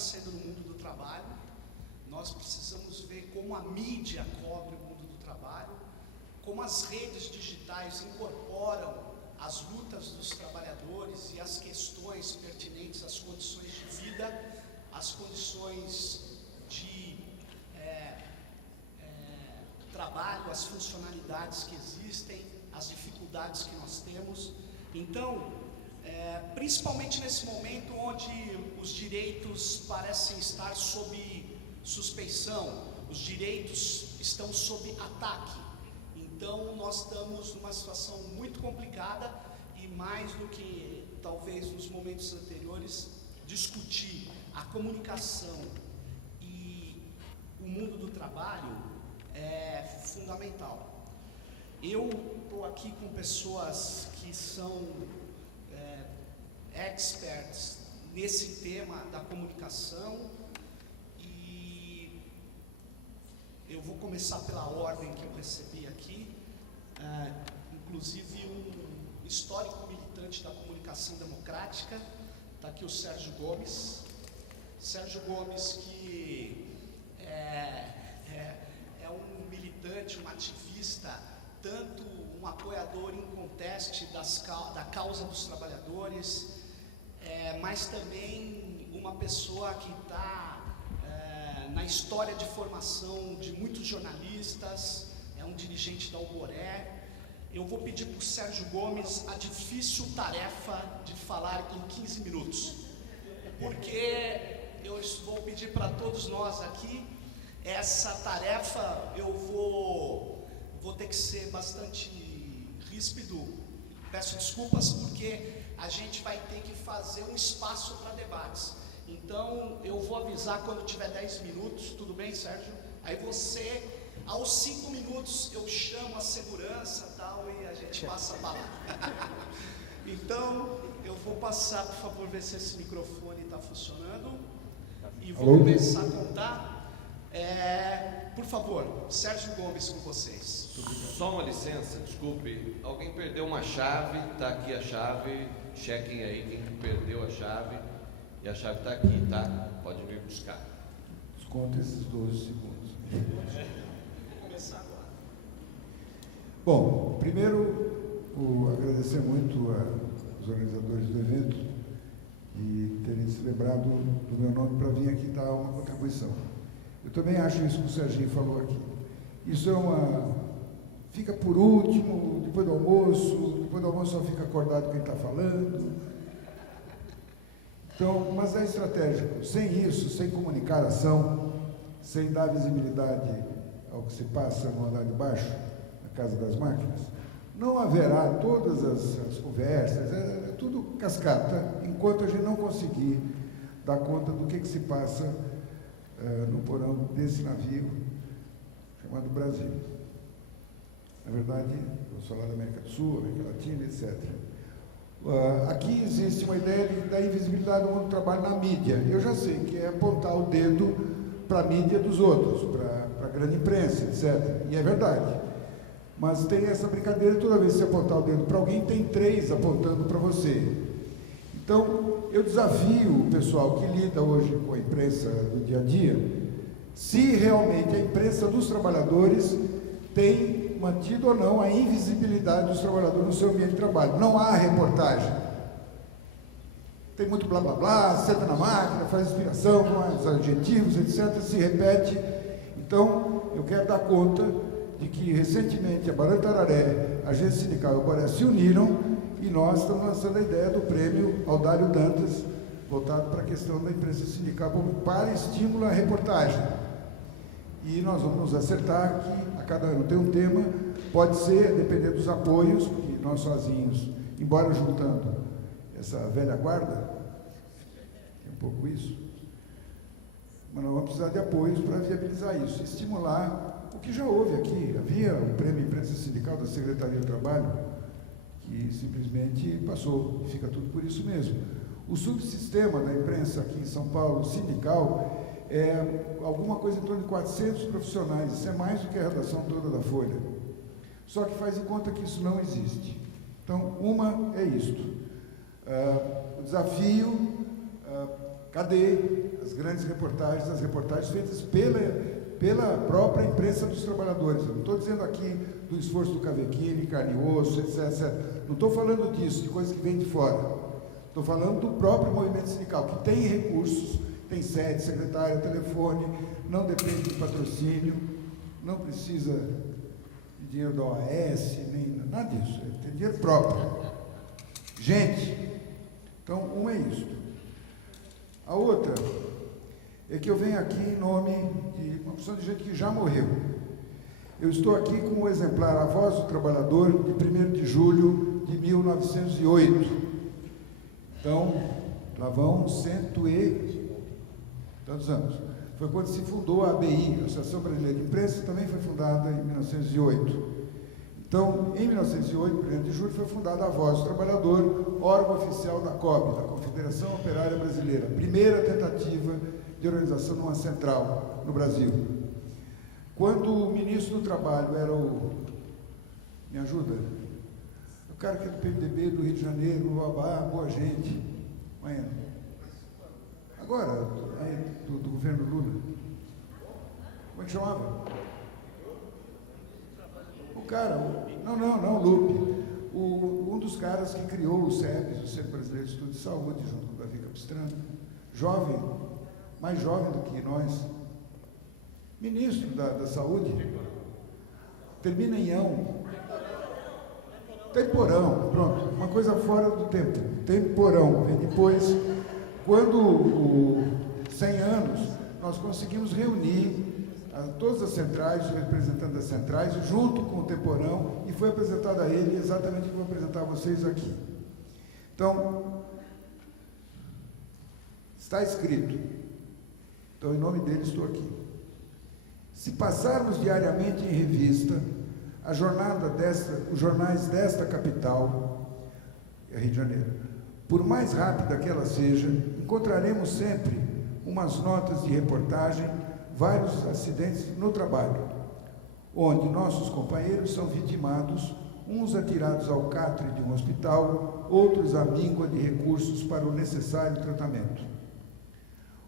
acontecendo no mundo do trabalho, nós precisamos ver como a mídia cobre o mundo do trabalho, como as redes digitais incorporam as lutas dos trabalhadores e as questões pertinentes às condições de vida, às condições de trabalho, as funcionalidades que existem, as dificuldades que nós temos. Então, principalmente nesse momento onde os direitos parecem estar sob suspeição, os direitos estão sob ataque. Então, nós estamos numa situação muito complicada e, mais do que talvez nos momentos anteriores, discutir a comunicação e o mundo do trabalho é fundamental. Eu estou aqui com pessoas que são experts nesse tema da comunicação e eu vou começar pela ordem que eu recebi aqui, inclusive um histórico militante da comunicação democrática. Está aqui o Sérgio Gomes. Sérgio Gomes, que é um militante, um ativista, tanto um apoiador inconteste da causa dos trabalhadores, mas também uma pessoa que está na história de formação de muitos jornalistas, é um dirigente da Alboré. Eu vou pedir para o Sérgio Gomes a difícil tarefa de falar em 15 minutos, porque eu vou pedir para todos nós aqui, essa tarefa eu vou ter que ser bastante ríspido, peço desculpas, porque a gente vai ter que fazer um espaço para debates. Então, eu vou avisar quando tiver 10 minutos, tudo bem, Sérgio? Aí você, aos 5 minutos, eu chamo a segurança e tal, e a gente passa a palavra. Então, eu vou passar, por favor, ver se esse microfone está funcionando. E vou começar a contar. Por favor, Sérgio Gomes com vocês. Só uma licença, desculpe. Alguém perdeu uma chave, está aqui a chave. Chequem aí quem perdeu a chave. E a chave está aqui, tá? Pode vir buscar. Desconta esses 12 segundos. Vou começar agora. Bom, primeiro, agradecer muito aos organizadores do evento e terem se lembrado do meu nome para vir aqui dar uma contribuição. Eu também acho isso que o Serginho falou aqui. Isso fica por último, depois do almoço só fica acordado quem está falando. Então, mas é estratégico. Sem isso, sem comunicar a ação, sem dar visibilidade ao que se passa no andar de baixo, na Casa das Máquinas, não haverá todas as conversas, é tudo cascata, enquanto a gente não conseguir dar conta do que se passa no porão desse navio chamado Brasil. Na verdade, vamos falar da América do Sul, América Latina, etc. Aqui existe uma ideia da invisibilidade do mundo do trabalho na mídia. Eu já sei que é apontar o dedo para a mídia dos outros, para a grande imprensa, etc. E é verdade. Mas tem essa brincadeira, toda vez que você apontar o dedo para alguém, tem 3 apontando para você. Então, eu desafio o pessoal que lida hoje com a imprensa do dia a dia, se realmente a imprensa dos trabalhadores tem mantido ou não a invisibilidade dos trabalhadores no seu ambiente de trabalho. Não há reportagem. Tem muito blá blá blá, senta na máquina, faz inspiração, faz adjetivos, etc., se repete. Então, eu quero dar conta de que recentemente a Barão Tararé, a agência sindical e o Alboré se uniram e nós estamos lançando a ideia do prêmio Aldário Dantas, voltado para a questão da imprensa sindical para estímulo à reportagem. E nós vamos nos acertar que a cada ano tem um tema, pode ser, dependendo dos apoios, porque nós sozinhos, embora juntando essa velha guarda, é um pouco isso, mas nós vamos precisar de apoios para viabilizar isso, estimular o que já houve aqui. Havia o Prêmio Imprensa Sindical da Secretaria do Trabalho, que simplesmente passou, e fica tudo por isso mesmo. O subsistema da imprensa aqui em São Paulo, sindical, é alguma coisa em torno de 400 profissionais, isso é mais do que a redação toda da Folha. Só que faz de conta que isso não existe. Então, uma é isto. O desafio Cadê as grandes reportagens, as reportagens feitas pela própria imprensa dos trabalhadores? Eu não estou dizendo aqui do esforço do Cavechini, carne e osso, etc. Não estou falando disso, de coisas que vêm de fora. Estou falando do próprio movimento sindical, que tem recursos, tem sede, secretário, telefone, não depende de patrocínio, não precisa de dinheiro da OAS, nem nada disso, tem dinheiro próprio. Gente, então, uma é isso. A outra é que eu venho aqui em nome de uma porção de gente que já morreu. Eu estou aqui com o exemplar A Voz do Trabalhador, de 1º de julho de 1908. Então, lá vão 100 e tantos anos. Foi quando se fundou a ABI, a Associação Brasileira de Imprensa, também foi fundada em 1908. Então, em 1908, 1º de julho, foi fundada a Voz do Trabalhador, órgão oficial da COB, da Confederação Operária Brasileira, primeira tentativa de organização numa central no Brasil. Quando o ministro do Trabalho era o... Me ajuda? O cara que é do PMDB, do Rio de Janeiro, boa gente. Amanhã. Agora, aí, do governo Lula. Como é que chamava? O cara, não, Lupe. Um dos caras que criou o CEBS, o Centro Brasileiro de Estudo de Saúde, junto com o Davi Capistrano, jovem, mais jovem do que nós, ministro da Saúde, termina em ão. Temporão, pronto, uma coisa fora do tempo. Temporão. E depois, quando 100 anos, nós conseguimos reunir todas as centrais, os representantes das centrais, junto com o Temporão, e foi apresentado a ele exatamente o que eu vou apresentar a vocês aqui. Então, está escrito. Então, em nome dele, estou aqui. Se passarmos diariamente em revista a jornada os jornais desta capital, Rio de Janeiro, por mais rápida que ela seja, encontraremos sempre umas notas de reportagem, vários acidentes no trabalho, onde nossos companheiros são vitimados, uns atirados ao catre de um hospital, outros à míngua de recursos para o necessário tratamento.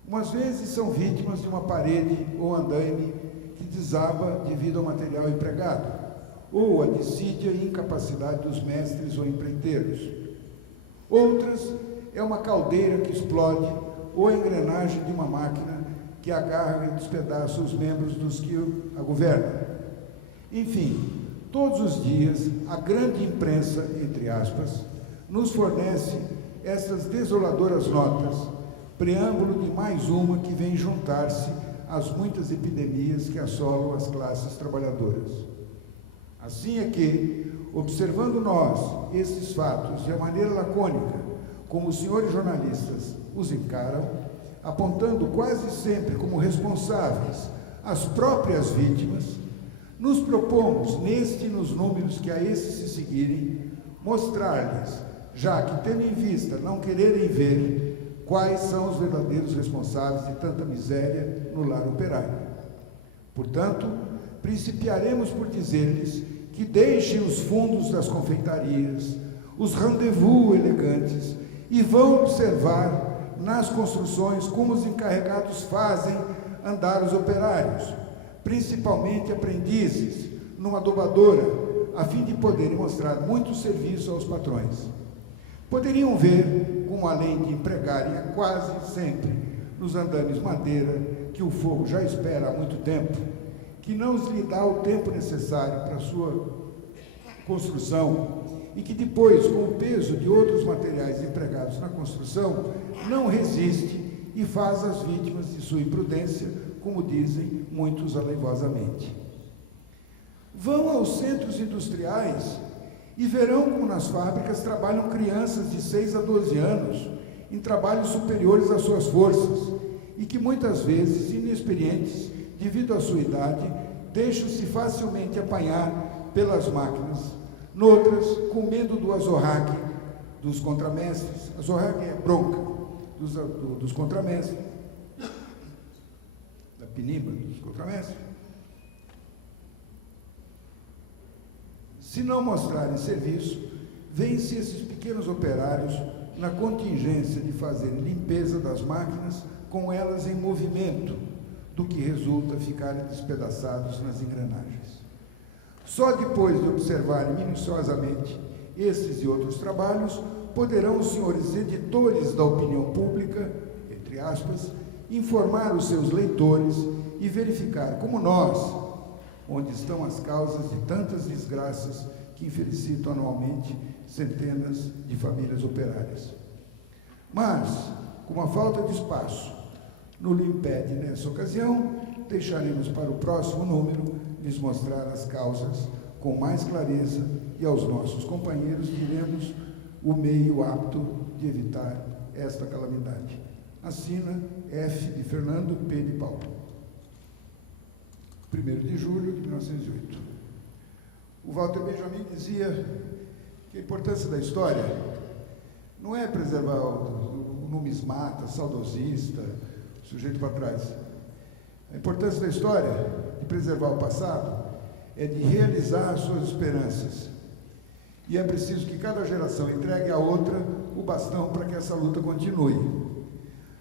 Umas vezes são vítimas de uma parede ou andaime que desaba devido ao material empregado, ou a dissídia e incapacidade dos mestres ou empreiteiros. Outras é uma caldeira que explode ou a engrenagem de uma máquina que agarra e despedaça os membros dos que a governam. Enfim, todos os dias, a grande imprensa, entre aspas, nos fornece essas desoladoras notas, preâmbulo de mais uma que vem juntar-se às muitas epidemias que assolam as classes trabalhadoras. Assim é que, observando nós esses fatos de maneira lacônica, como os senhores jornalistas os encaram, apontando quase sempre como responsáveis as próprias vítimas, nos propomos, neste e nos números que a esses se seguirem, mostrar-lhes, já que tendo em vista não quererem ver, quais são os verdadeiros responsáveis de tanta miséria no lar operário. Portanto, principiaremos por dizer-lhes que deixem os fundos das confeitarias, os rendezvous elegantes, e vão observar nas construções como os encarregados fazem andar os operários, principalmente aprendizes, numa adobadora, a fim de poderem mostrar muito serviço aos patrões. Poderiam ver como, além de empregarem quase sempre nos andames madeira, que o fogo já espera há muito tempo, que não lhe dá o tempo necessário para a sua construção, e que depois, com o peso de outros materiais empregados na construção, não resiste e faz as vítimas de sua imprudência, como dizem muitos aleivosamente. Vão aos centros industriais e verão como nas fábricas trabalham crianças de 6 a 12 anos em trabalhos superiores às suas forças e que muitas vezes, inexperientes, devido à sua idade, deixam-se facilmente apanhar pelas máquinas, noutras, com medo do azorraque dos contramestres. Azorraque é bronca dos contramestres, da pinimba dos contramestres. Se não mostrarem serviço, vêm-se esses pequenos operários na contingência de fazer limpeza das máquinas com elas em movimento, do que resulta ficarem despedaçados nas engrenagens. Só depois de observarem minuciosamente esses e outros trabalhos, poderão os senhores editores da opinião pública, entre aspas, informar os seus leitores e verificar, como nós, onde estão as causas de tantas desgraças que infelicitam anualmente centenas de famílias operárias. Mas, como a falta de espaço não lhe impede nessa ocasião, deixaremos para o próximo número lhes mostrar as causas com mais clareza e aos nossos companheiros diremos o meio apto de evitar esta calamidade. Assina F. de Fernando, P. de Paulo. 1º de julho de 1908. O Walter Benjamin dizia que a importância da história não é preservar o numismata, saudosista, o sujeito para trás. A importância da história, de preservar o passado, é de realizar as suas esperanças. E é preciso que cada geração entregue à outra o bastão para que essa luta continue.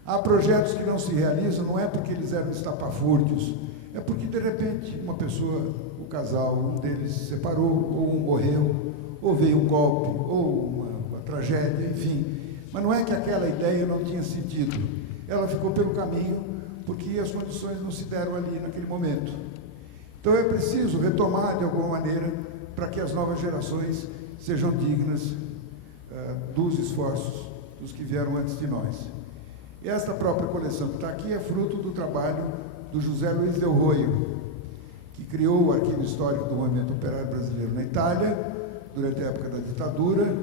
Há projetos que não se realizam, não é porque eles eram estapafúrdios, é porque, de repente, uma pessoa, o casal, um deles se separou, ou um morreu, ou veio um golpe, ou uma tragédia, enfim. Mas não é que aquela ideia não tinha sentido. Ela ficou pelo caminho, porque as condições não se deram ali naquele momento. Então é preciso retomar, de alguma maneira, para que as novas gerações sejam dignas dos esforços dos que vieram antes de nós. E esta própria coleção que está aqui é fruto do trabalho do José Luiz Del Roio, que criou o Arquivo Histórico do Movimento Operário Brasileiro na Itália, durante a época da ditadura,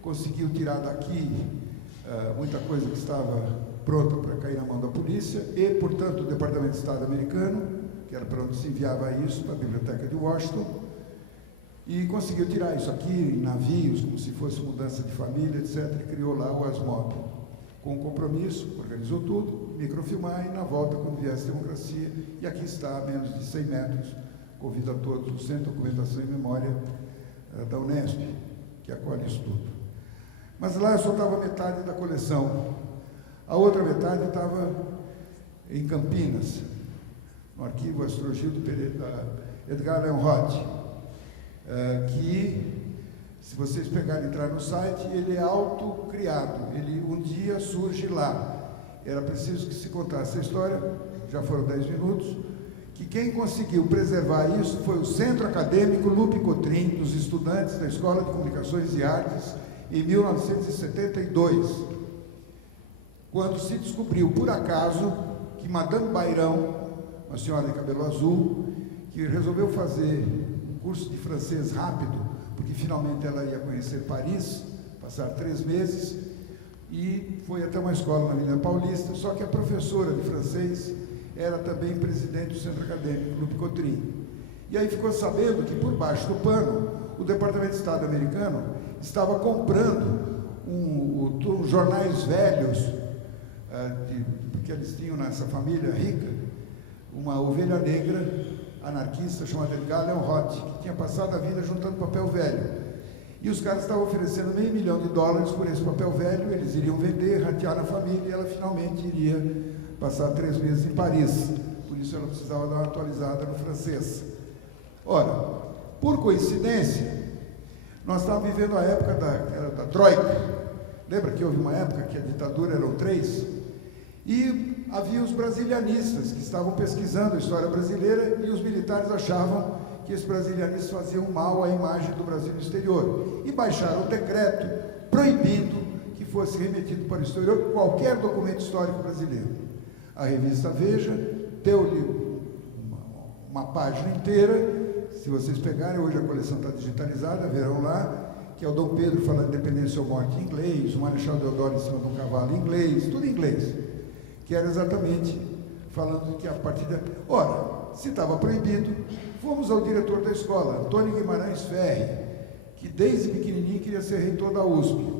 conseguiu tirar daqui muita coisa que estava pronta para cair na mão da polícia e, portanto, o Departamento de Estado americano, que era para onde se enviava isso, para a Biblioteca de Washington, e conseguiu tirar isso aqui em navios, como se fosse mudança de família, etc., e criou lá o ASMOB, com compromisso, organizou tudo, microfilmar, e na volta, quando viesse a democracia, e aqui está, a menos de 100 metros, convido a todos, o Centro de Documentação e Memória da Unesp, que acolhe isso tudo. Mas lá só estava metade da coleção, a outra metade estava em Campinas, no arquivo Astrogildo Pereira, Edgar Leonroth, que, se vocês pegarem e entrar no site, ele é autocriado, ele um dia surge lá. Era preciso que se contasse a história, já foram 10 minutos, que quem conseguiu preservar isso foi o Centro Acadêmico Lupe Cotrim, dos estudantes da Escola de Comunicações e Artes, em 1972, quando se descobriu, por acaso, que Madame Bayrão, uma senhora de cabelo azul, que resolveu fazer um curso de francês rápido, porque finalmente ela ia conhecer Paris, passar 3 meses, e foi até uma escola na Avenida Paulista, só que a professora de francês era também presidente do Centro Acadêmico Lupe Cotrim. E aí ficou sabendo que, por baixo do pano, o Departamento de Estado americano estava comprando jornais velhos, que eles tinham nessa família rica, uma ovelha negra anarquista chamada Edgar Leonroth, que tinha passado a vida juntando papel velho. E os caras estavam oferecendo $500 mil por esse papel velho, eles iriam vender, ratear na família, e ela finalmente iria passar 3 meses em Paris. Por isso ela precisava dar uma atualizada no francês. Ora, por coincidência, nós estávamos vivendo a época da Troika. Lembra que houve uma época que a ditadura eram 3? E havia os brasilianistas que estavam pesquisando a história brasileira, e os militares achavam que esses brasilianistas faziam mal à imagem do Brasil no exterior. E baixaram o decreto proibindo que fosse remetido para o exterior qualquer documento histórico brasileiro. A revista Veja deu-lhe uma página inteira. Se vocês pegarem, hoje a coleção está digitalizada, verão lá, que é o Dom Pedro falando de independência ou morte em inglês, o Marechal Deodoro em cima de um cavalo em inglês, tudo em inglês, que era exatamente falando de que a partir da... Ora, se estava proibido, fomos ao diretor da escola, Antônio Guimarães Ferri, que desde pequenininho queria ser reitor da USP,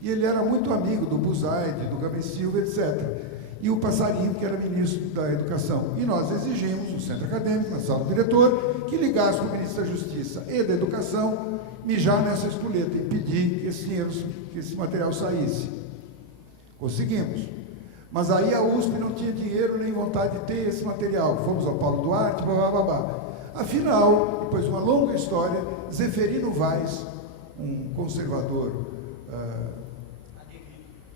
e ele era muito amigo do Buzaide, do Gaben Silva, etc. e o Passarinho, que era ministro da Educação. E nós exigimos, no centro acadêmico, na sala do diretor, que ligasse para o ministro da Justiça e da Educação, mijar nessa espoleta, impedir que esse material saísse. Conseguimos. Mas aí a USP não tinha dinheiro nem vontade de ter esse material. Fomos ao Paulo Duarte, blá, blá, blá. Afinal, depois de uma longa história, Zeferino Vaz, um conservador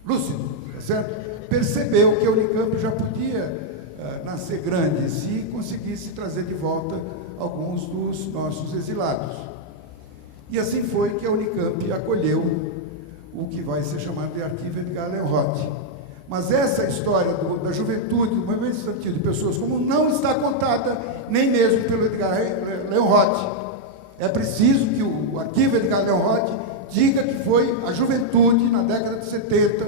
lúcido, certo? Percebeu que a Unicamp já podia nascer grande se conseguisse trazer de volta alguns dos nossos exilados. E assim foi que a Unicamp acolheu o que vai ser chamado de Arquivo Edgar Leonroth. Mas essa história da juventude, do movimento estudantil de pessoas como não está contada nem mesmo pelo Edgar Leonroth. É preciso que o Arquivo Edgar Leonroth diga que foi a juventude, na década de 70,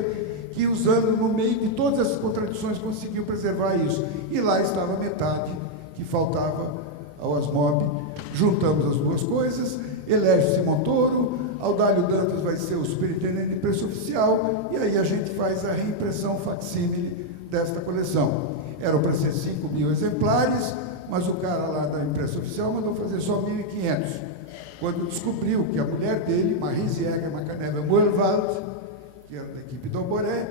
que, usando no meio de todas essas contradições, conseguiu preservar isso. E lá estava a metade que faltava ao ASMOB. Juntamos as duas coisas, elege-se Montoro, Audálio Dantas vai ser o superintendente de imprensa oficial, e aí a gente faz a reimpressão facsímile desta coleção. Eram para ser 5.000 exemplares, mas o cara lá da imprensa oficial mandou fazer só 1.500. Quando descobriu que a mulher dele, Marise Egger Macaneva Moelwald, que era da equipe do Alboré,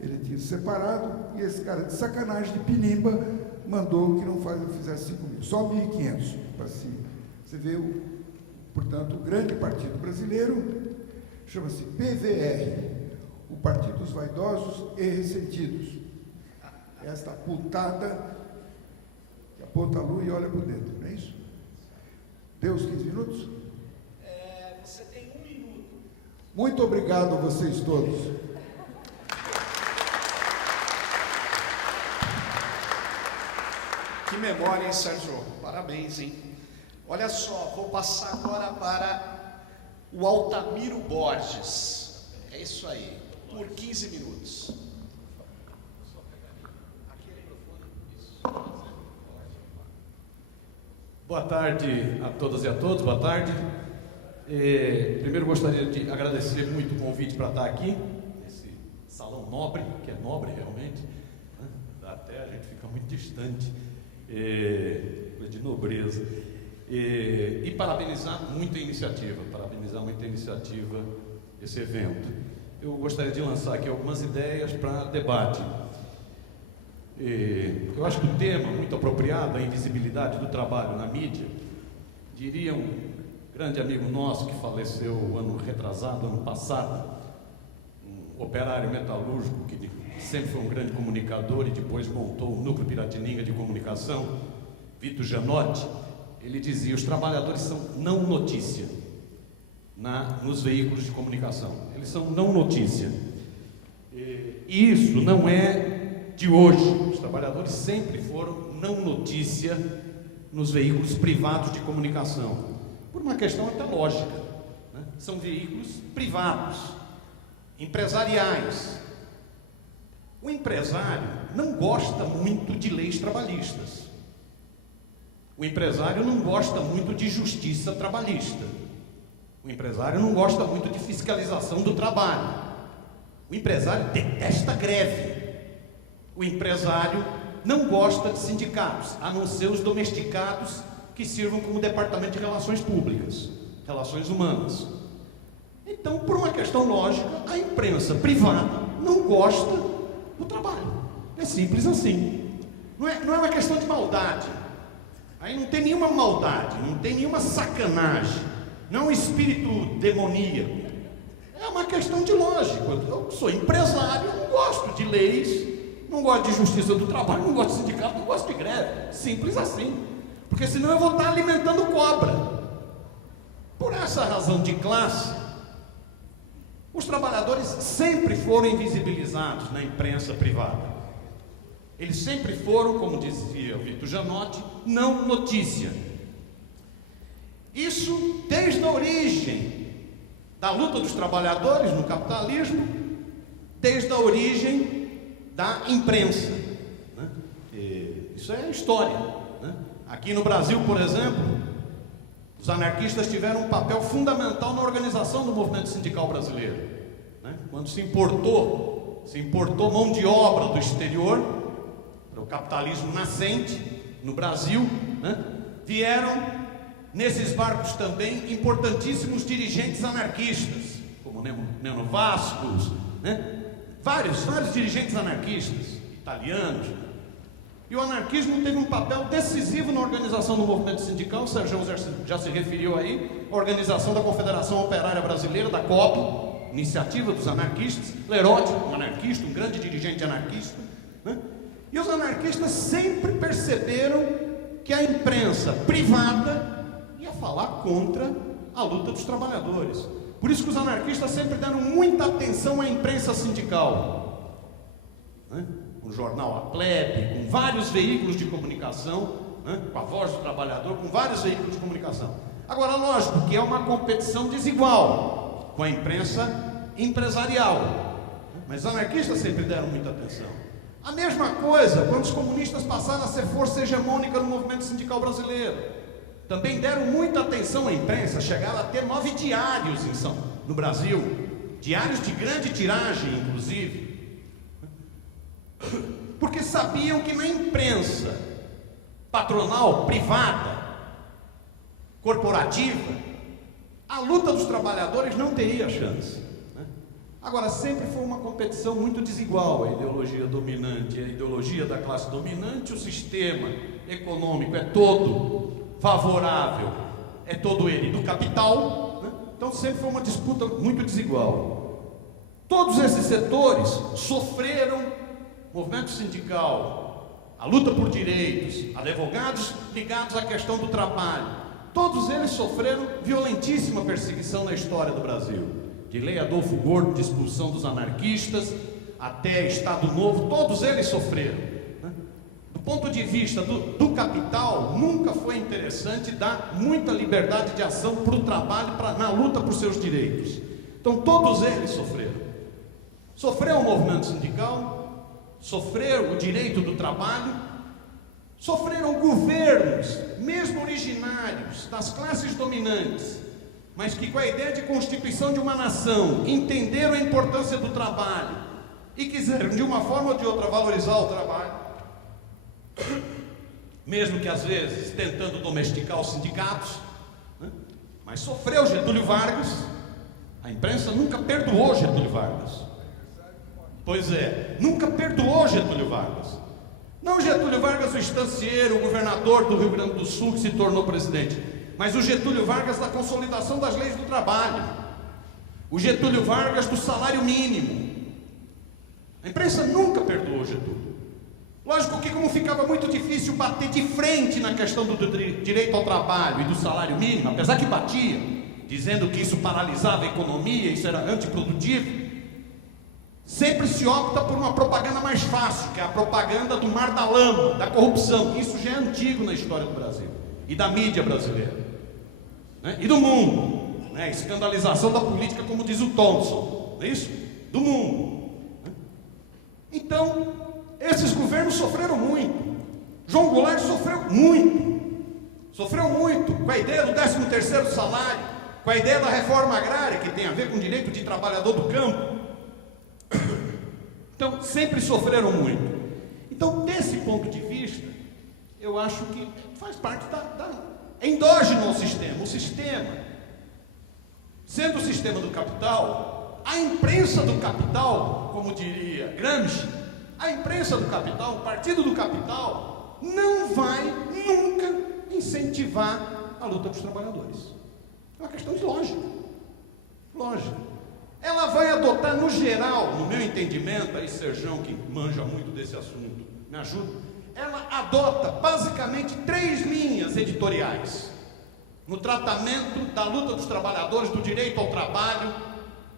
ele tinha se separado, e esse cara de sacanagem, de pinimba, mandou que não fizesse 5.000, só 1.500. Para si. Você vê, portanto, o grande partido brasileiro chama-se PVR, o Partido dos Vaidosos e Ressentidos. Esta putada que aponta a lua e olha para o dedo, não é isso? Deu os 15 minutos? Você tem 1 minuto. Muito obrigado a vocês todos. Que memória, hein, Sérgio? Parabéns, hein? Olha só, vou passar agora para o Altamiro Borges. É isso aí, por 15 minutos. Boa tarde a todas e a todos, boa tarde. Primeiro gostaria de agradecer muito o convite para estar aqui, nesse salão nobre, que é nobre realmente, né? Até a gente fica muito distante de nobreza. E parabenizar muito a iniciativa, esse evento. Eu gostaria de lançar aqui algumas ideias para debate. Eu acho que o tema muito apropriado, a invisibilidade do trabalho na mídia, diria um grande amigo nosso que faleceu ano passado, um operário metalúrgico que sempre foi um grande comunicador e depois montou o Núcleo Piratininga de Comunicação, Vitor Gianotti. Ele dizia: os trabalhadores são não notícia nos veículos de comunicação. Eles são não notícia. E isso não é de hoje. Os trabalhadores sempre foram não notícia nos veículos privados de comunicação, por uma questão até lógica, né? São veículos privados, empresariais. O empresário não gosta muito de leis trabalhistas. O empresário não gosta muito de justiça trabalhista. O empresário não gosta muito de fiscalização do trabalho. O empresário detesta greve. O empresário não gosta de sindicatos, a não ser os domesticados que sirvam como departamento de relações públicas, relações humanas. Então, por uma questão lógica, a imprensa privada não gosta do trabalho. É simples assim. Não é uma questão de maldade. Aí não tem nenhuma maldade, não tem nenhuma sacanagem, não é um espírito demoníaco. É uma questão de lógica. Eu sou empresário, eu não gosto de leis, não gosto de justiça do trabalho, não gosto de sindicato, não gosto de greve. Simples assim. Porque senão eu vou estar alimentando cobra. Por essa razão de classe, os trabalhadores sempre foram invisibilizados na imprensa privada. Eles sempre foram, como dizia o Vitor Gianotti, não notícia. Isso desde a origem da luta dos trabalhadores no capitalismo, desde a origem da imprensa, né? Isso é história, né? Aqui no Brasil, por exemplo, os anarquistas tiveram um papel fundamental na organização do movimento sindical brasileiro, né? Quando se importou se importou mão de obra do exterior, para o capitalismo nascente no Brasil, né? Vieram nesses barcos também importantíssimos dirigentes anarquistas, como Neno Vascos, né? Vários dirigentes anarquistas, italianos. E o anarquismo teve um papel decisivo na organização do movimento sindical. O Sérgio já se referiu aí, a organização da Confederação Operária Brasileira, da COB, iniciativa dos anarquistas. Lerotti, um anarquista, um grande dirigente anarquista, né? E os anarquistas sempre perceberam que a imprensa privada ia falar contra a luta dos trabalhadores. Por isso que os anarquistas sempre deram muita atenção à imprensa sindical, né? Com o jornal A Plebe, com vários veículos de comunicação, né? Com a Voz do Trabalhador, com vários veículos de comunicação. Agora, lógico que é uma competição desigual com a imprensa empresarial, mas os anarquistas sempre deram muita atenção. A mesma coisa quando os comunistas passaram a ser força hegemônica no movimento sindical brasileiro. Também deram muita atenção à imprensa, chegaram a ter 9 diários no Brasil, diários de grande tiragem, inclusive, porque sabiam que na imprensa patronal, privada, corporativa, a luta dos trabalhadores não teria chance. Agora, sempre foi uma competição muito desigual, a ideologia dominante, a ideologia da classe dominante, o sistema econômico é todo favorável, é todo ele do capital, né? Então sempre foi uma disputa muito desigual. Todos esses setores sofreram, movimento sindical, a luta por direitos, advogados ligados à questão do trabalho, todos eles sofreram violentíssima perseguição na história do Brasil. De Lei Adolfo Gordo, de expulsão dos anarquistas, até Estado Novo, todos eles sofreram, né? Do ponto de vista do capital, nunca foi interessante dar muita liberdade de ação para o trabalho, na luta por seus direitos. Então todos eles sofreram. Sofreu o movimento sindical, sofreu o direito do trabalho, sofreram governos, mesmo originários, das classes dominantes, mas que com a ideia de constituição de uma nação entenderam a importância do trabalho e quiseram de uma forma ou de outra valorizar o trabalho, mesmo que às vezes tentando domesticar os sindicatos, né? Mas sofreu Getúlio Vargas. A imprensa nunca perdoou Getúlio Vargas. Pois é, nunca perdoou Getúlio Vargas. Não Getúlio Vargas o estancieiro, o governador do Rio Grande do Sul que se tornou presidente, mas o Getúlio Vargas da consolidação das leis do trabalho, o Getúlio Vargas do salário mínimo. A imprensa nunca perdoou Getúlio. Lógico que, como ficava muito difícil bater de frente na questão do direito ao trabalho e do salário mínimo, apesar que batia, dizendo que isso paralisava a economia, isso era antiprodutivo, sempre se opta por uma propaganda mais fácil, que é a propaganda do mar da lama, da corrupção. Isso já é antigo na história do Brasil e da mídia brasileira, né? E do mundo, né? Escandalização da política, como diz o Thompson, não é isso? Do mundo, né? Então, esses governos sofreram muito. João Goulart sofreu muito com a ideia do 13º salário, com a ideia da reforma agrária, que tem a ver com o direito de trabalhador do campo. Então, sempre sofreram muito. Então, desse ponto de vista, eu acho que faz parte é endógeno ao sistema. O sistema, sendo o sistema do capital, a imprensa do capital, como diria Gramsci, a imprensa do capital, o partido do capital, não vai nunca incentivar a luta dos trabalhadores. É uma questão de lógica. Ela vai adotar, no geral, no meu entendimento, aí Serjão, que manja muito desse assunto, me ajuda, ela adota basicamente 3 linhas editoriais no tratamento da luta dos trabalhadores, do direito ao trabalho,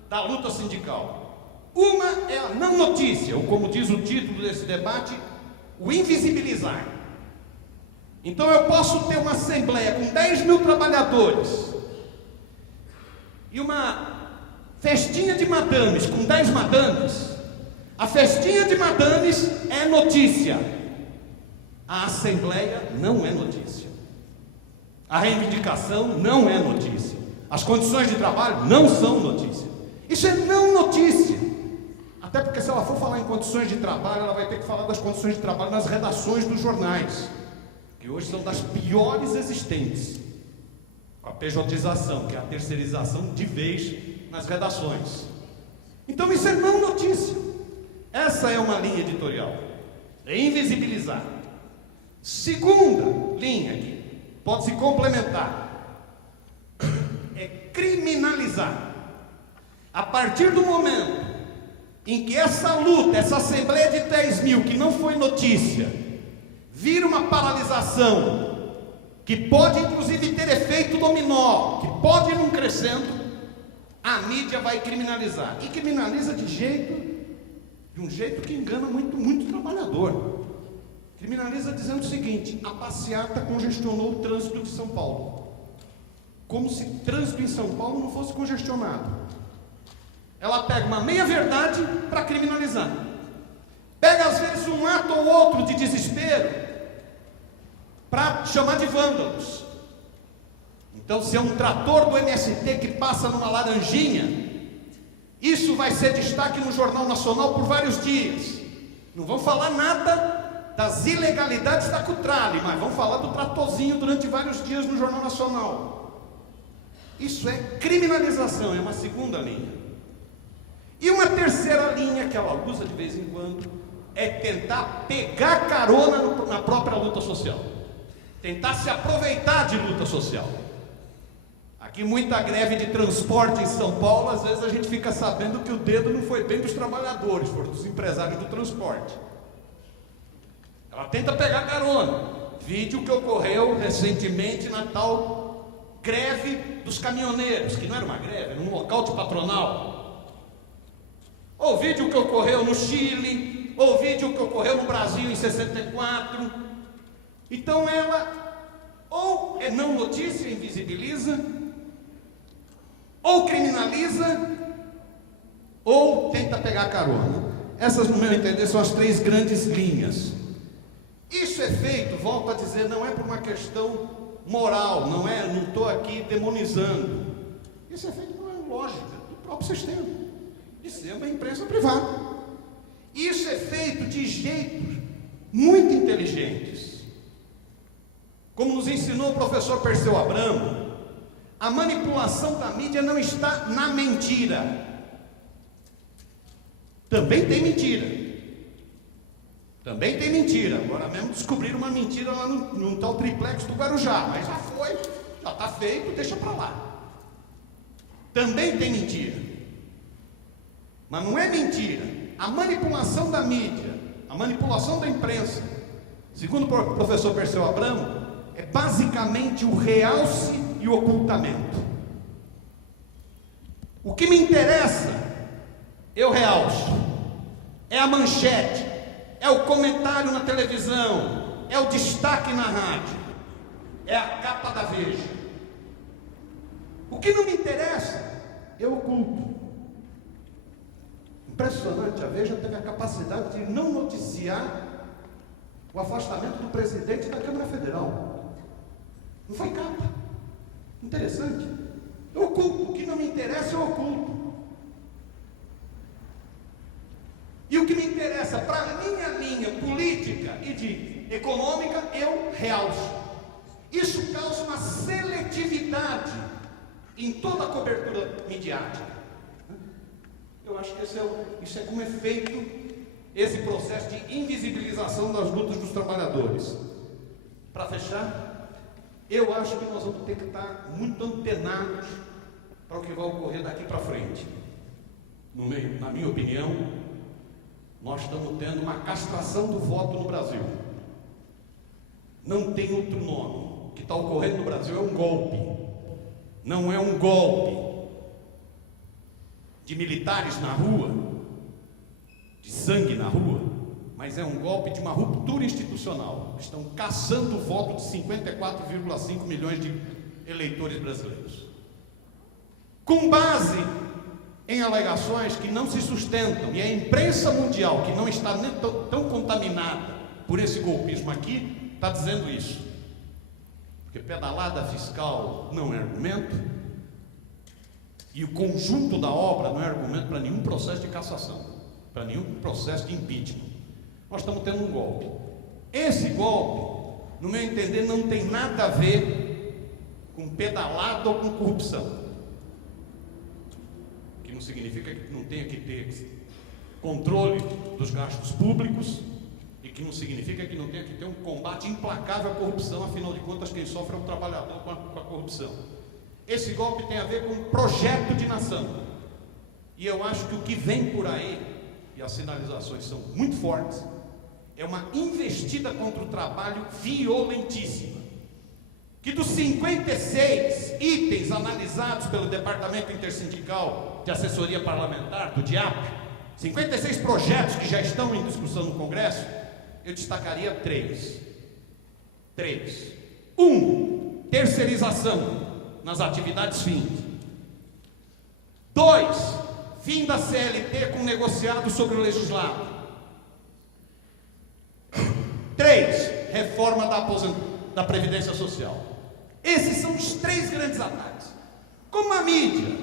da luta sindical. Uma é a não notícia, ou como diz o título desse debate, o invisibilizar. Então eu posso ter uma assembleia com 10 mil trabalhadores e uma festinha de madames com 10 madames. A festinha de madames é notícia. A assembleia não é notícia. A reivindicação não é notícia. As condições de trabalho não são notícia. Isso é não notícia. A Até porque se ela for falar em condições de trabalho, ela vai ter que falar das condições de trabalho nas redações dos jornais, que hoje são das piores existentes. A pejotização, que é a terceirização de vez nas redações. Então isso é não notícia. Essa é uma linha editorial. É invisibilizar. Segunda linha aqui, pode se complementar, é criminalizar. A partir do momento em que essa luta, essa Assembleia de 10 mil, que não foi notícia, vira uma paralisação, que pode inclusive ter efeito dominó, que pode ir num crescendo, a mídia vai criminalizar. E criminaliza de um jeito que engana muito trabalhador. Criminaliza dizendo o seguinte: a passeata congestionou o trânsito de São Paulo. Como se trânsito em São Paulo não fosse congestionado. Ela pega uma meia-verdade para criminalizar. Pega às vezes um ato ou outro de desespero para chamar de vândalos. Então, se é um trator do MST que passa numa laranjinha, isso vai ser destaque no Jornal Nacional por vários dias. Não vão falar nada das ilegalidades da Cutrale, mas vão falar do tratorzinho durante vários dias no Jornal Nacional. Isso é criminalização, é uma segunda linha. E uma terceira linha que ela usa de vez em quando é tentar pegar carona na própria luta social. Tentar se aproveitar de luta social. Aqui muita greve de transporte em São Paulo, às vezes a gente fica sabendo que o dedo não foi bem dos trabalhadores, foi dos empresários do transporte. Ela tenta pegar carona. Vídeo que ocorreu recentemente na tal greve dos caminhoneiros, que não era uma greve, era um local de patronal. Ou vídeo que ocorreu no Chile, ou vídeo que ocorreu no Brasil em 64. Então ela ou é não notícia, invisibiliza, ou criminaliza, ou tenta pegar carona. Essas, no meu entender, são as três grandes linhas. Isso é feito, volto a dizer, não é por uma questão moral, não estou aqui demonizando. Isso é feito por uma lógica do próprio sistema, de ser uma imprensa privada. Isso é feito de jeitos muito inteligentes. Como nos ensinou o professor Perseu Abramo, a manipulação da mídia não está na mentira. Também tem mentira. Também tem mentira. Agora mesmo descobriram uma mentira lá no tal triplex do Guarujá. Mas já foi, já está feito, deixa para lá. Também tem mentira. Mas não é mentira. A manipulação da mídia, a manipulação da imprensa, segundo o professor Perseu Abramo, é basicamente o realce e o ocultamento. O que me interessa, eu realço, é a manchete, é o comentário na televisão, é o destaque na rádio, é a capa da Veja. O que não me interessa, eu oculto. Impressionante, a Veja teve a capacidade de não noticiar o afastamento do presidente da Câmara Federal. Não foi capa. Interessante. Eu oculto. O que não me interessa, eu oculto. E o que me interessa para a minha linha política e de econômica, eu realço. Isso causa uma seletividade em toda a cobertura midiática. Eu acho que isso é como é feito esse processo de invisibilização das lutas dos trabalhadores. Para fechar, eu acho que nós vamos ter que estar muito antenados para o que vai ocorrer daqui para frente. Na minha opinião, nós estamos tendo uma castração do voto no Brasil. Não tem outro nome. O que está ocorrendo no Brasil é um golpe. Não é um golpe de militares na rua, de sangue na rua, mas é um golpe de uma ruptura institucional. Estão caçando o voto de 54,5 milhões de eleitores brasileiros, com base em alegações que não se sustentam, e a imprensa mundial, que não está nem tão contaminada por esse golpismo aqui, está dizendo isso. Porque pedalada fiscal não é argumento, e o conjunto da obra não é argumento para nenhum processo de cassação. para nenhum processo de impeachment. Nós estamos tendo um golpe. Esse golpe, no meu entender, não tem nada a ver com pedalada ou com corrupção. Que não significa que não tenha que ter controle dos gastos públicos e que não significa que não tenha que ter um combate implacável à corrupção. Afinal de contas, quem sofre é o trabalhador com a corrupção. Esse golpe tem a ver com um projeto de nação. E eu acho que o que vem por aí, e as sinalizações são muito fortes, é uma investida contra o trabalho violentíssima. Que dos 56 itens analisados pelo Departamento Intersindical de Assessoria Parlamentar, do DIAP, 56 projetos que já estão em discussão no Congresso, eu destacaria 3. 1. Terceirização nas atividades fins. 2. Fim da CLT com negociado sobre o legislado. 3. Reforma da Previdência Social. Esses são os 3 grandes ataques. Como a mídia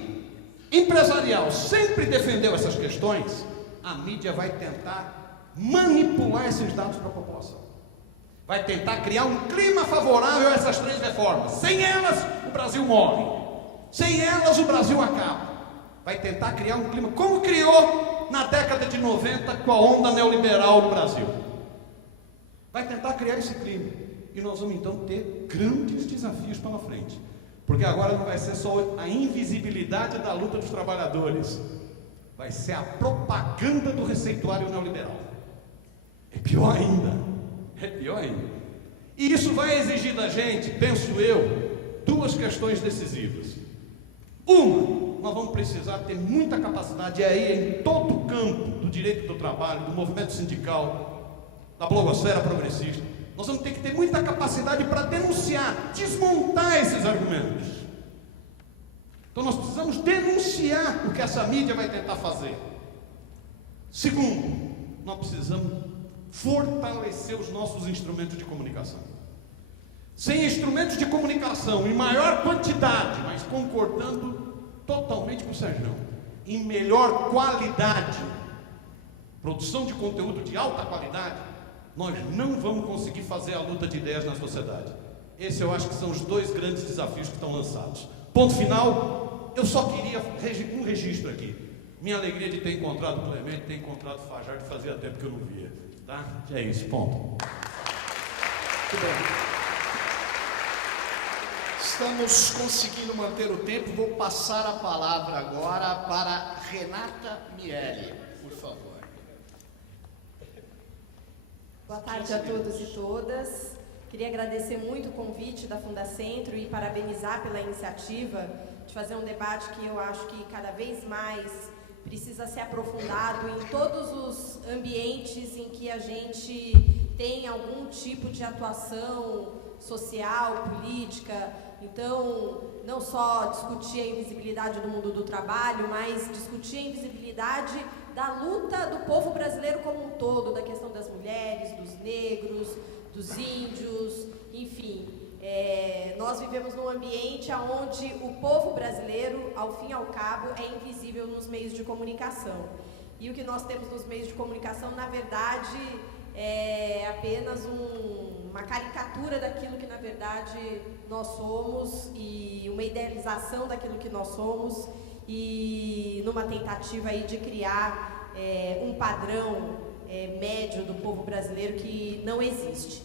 empresarial sempre defendeu essas questões, a mídia vai tentar manipular esses dados para a população. Vai tentar criar um clima favorável a essas 3 reformas. Sem elas, o Brasil morre. Sem elas, o Brasil acaba. Vai tentar criar um clima, como criou na década de 90 com a onda neoliberal no Brasil. Vai tentar criar esse clima. E nós vamos então ter grandes desafios pela frente. Porque agora não vai ser só a invisibilidade da luta dos trabalhadores. Vai ser a propaganda do receituário neoliberal. É pior ainda. É pior ainda. E isso vai exigir da gente, penso eu, 2 questões decisivas. Uma, nós vamos precisar ter muita capacidade aí em todo o campo do direito do trabalho, do movimento sindical, da blogosfera progressista. Nós vamos ter que ter muita capacidade para denunciar, desmontar esses argumentos. Então nós precisamos denunciar o que essa mídia vai tentar fazer. Segundo, nós precisamos fortalecer os nossos instrumentos de comunicação. Sem instrumentos de comunicação em maior quantidade, mas concordando totalmente com o Sérgio, em melhor qualidade, produção de conteúdo de alta qualidade, nós não vamos conseguir fazer a luta de ideias na sociedade. Esse eu acho que são os 2 grandes desafios que estão lançados. Ponto final. Eu só queria um registro aqui. Minha alegria de ter encontrado o Clemente, ter encontrado o Fajardo, fazia tempo que eu não via, tá? É isso, ponto. Muito bem. Estamos conseguindo manter o tempo. Vou passar a palavra agora para Renata Miele, por favor. Boa tarde a todos e todas. Queria agradecer muito o convite da Fundacentro e parabenizar pela iniciativa de fazer um debate que eu acho que cada vez mais precisa ser aprofundado em todos os ambientes em que a gente tem algum tipo de atuação social, política. Então, não só discutir a invisibilidade do mundo do trabalho, mas discutir a invisibilidade da luta do povo brasileiro como um todo, da questão das mulheres, dos negros, dos índios, enfim. Nós vivemos num ambiente onde o povo brasileiro, ao fim e ao cabo, é invisível nos meios de comunicação. E o que nós temos nos meios de comunicação, na verdade, é apenas uma caricatura daquilo que, na verdade, nós somos e uma idealização daquilo que nós somos e numa tentativa aí de criar um padrão médio do povo brasileiro que não existe.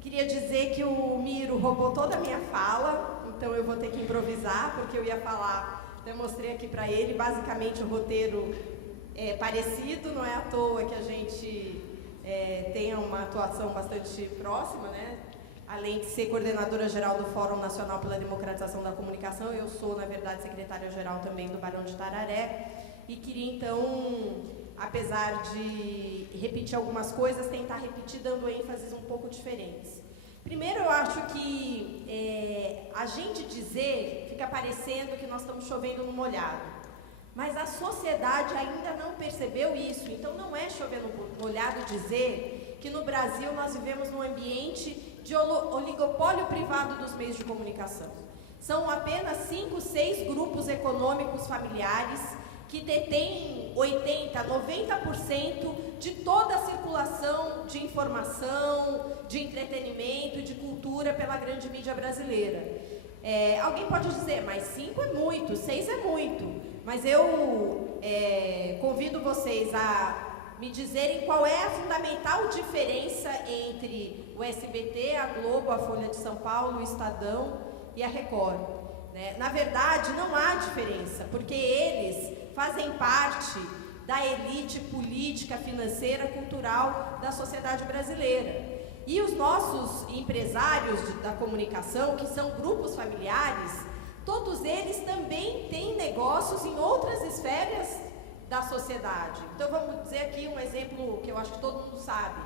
Queria dizer que o Miro roubou toda a minha fala, então eu vou ter que improvisar, porque eu ia falar, eu mostrei aqui para ele, basicamente o roteiro é parecido, não é à toa que a gente tenha uma atuação bastante próxima, né? Além de ser coordenadora-geral do Fórum Nacional pela Democratização da Comunicação, eu sou, na verdade, secretária-geral também do Barão de Tararé, e queria, então, apesar de repetir algumas coisas, tentar repetir dando ênfases um pouco diferentes. Primeiro, eu acho que a gente dizer, fica parecendo que nós estamos chovendo no molhado, mas a sociedade ainda não percebeu isso, então não é chover no molhado dizer que no Brasil nós vivemos num ambiente de oligopólio privado dos meios de comunicação. São apenas 5, 6 grupos econômicos familiares que detém 80%, 90% de toda a circulação de informação, de entretenimento, de cultura pela grande mídia brasileira. Alguém pode dizer, mas 5 é muito, 6 é muito, mas eu convido vocês a me dizerem qual é a fundamental diferença entre o SBT, a Globo, a Folha de São Paulo, o Estadão e a Record. Na verdade, não há diferença, porque eles fazem parte da elite política, financeira, cultural da sociedade brasileira. E os nossos empresários da comunicação, que são grupos familiares, todos eles também têm negócios em outras esferas da sociedade. Então vamos dizer aqui um exemplo que eu acho que todo mundo sabe.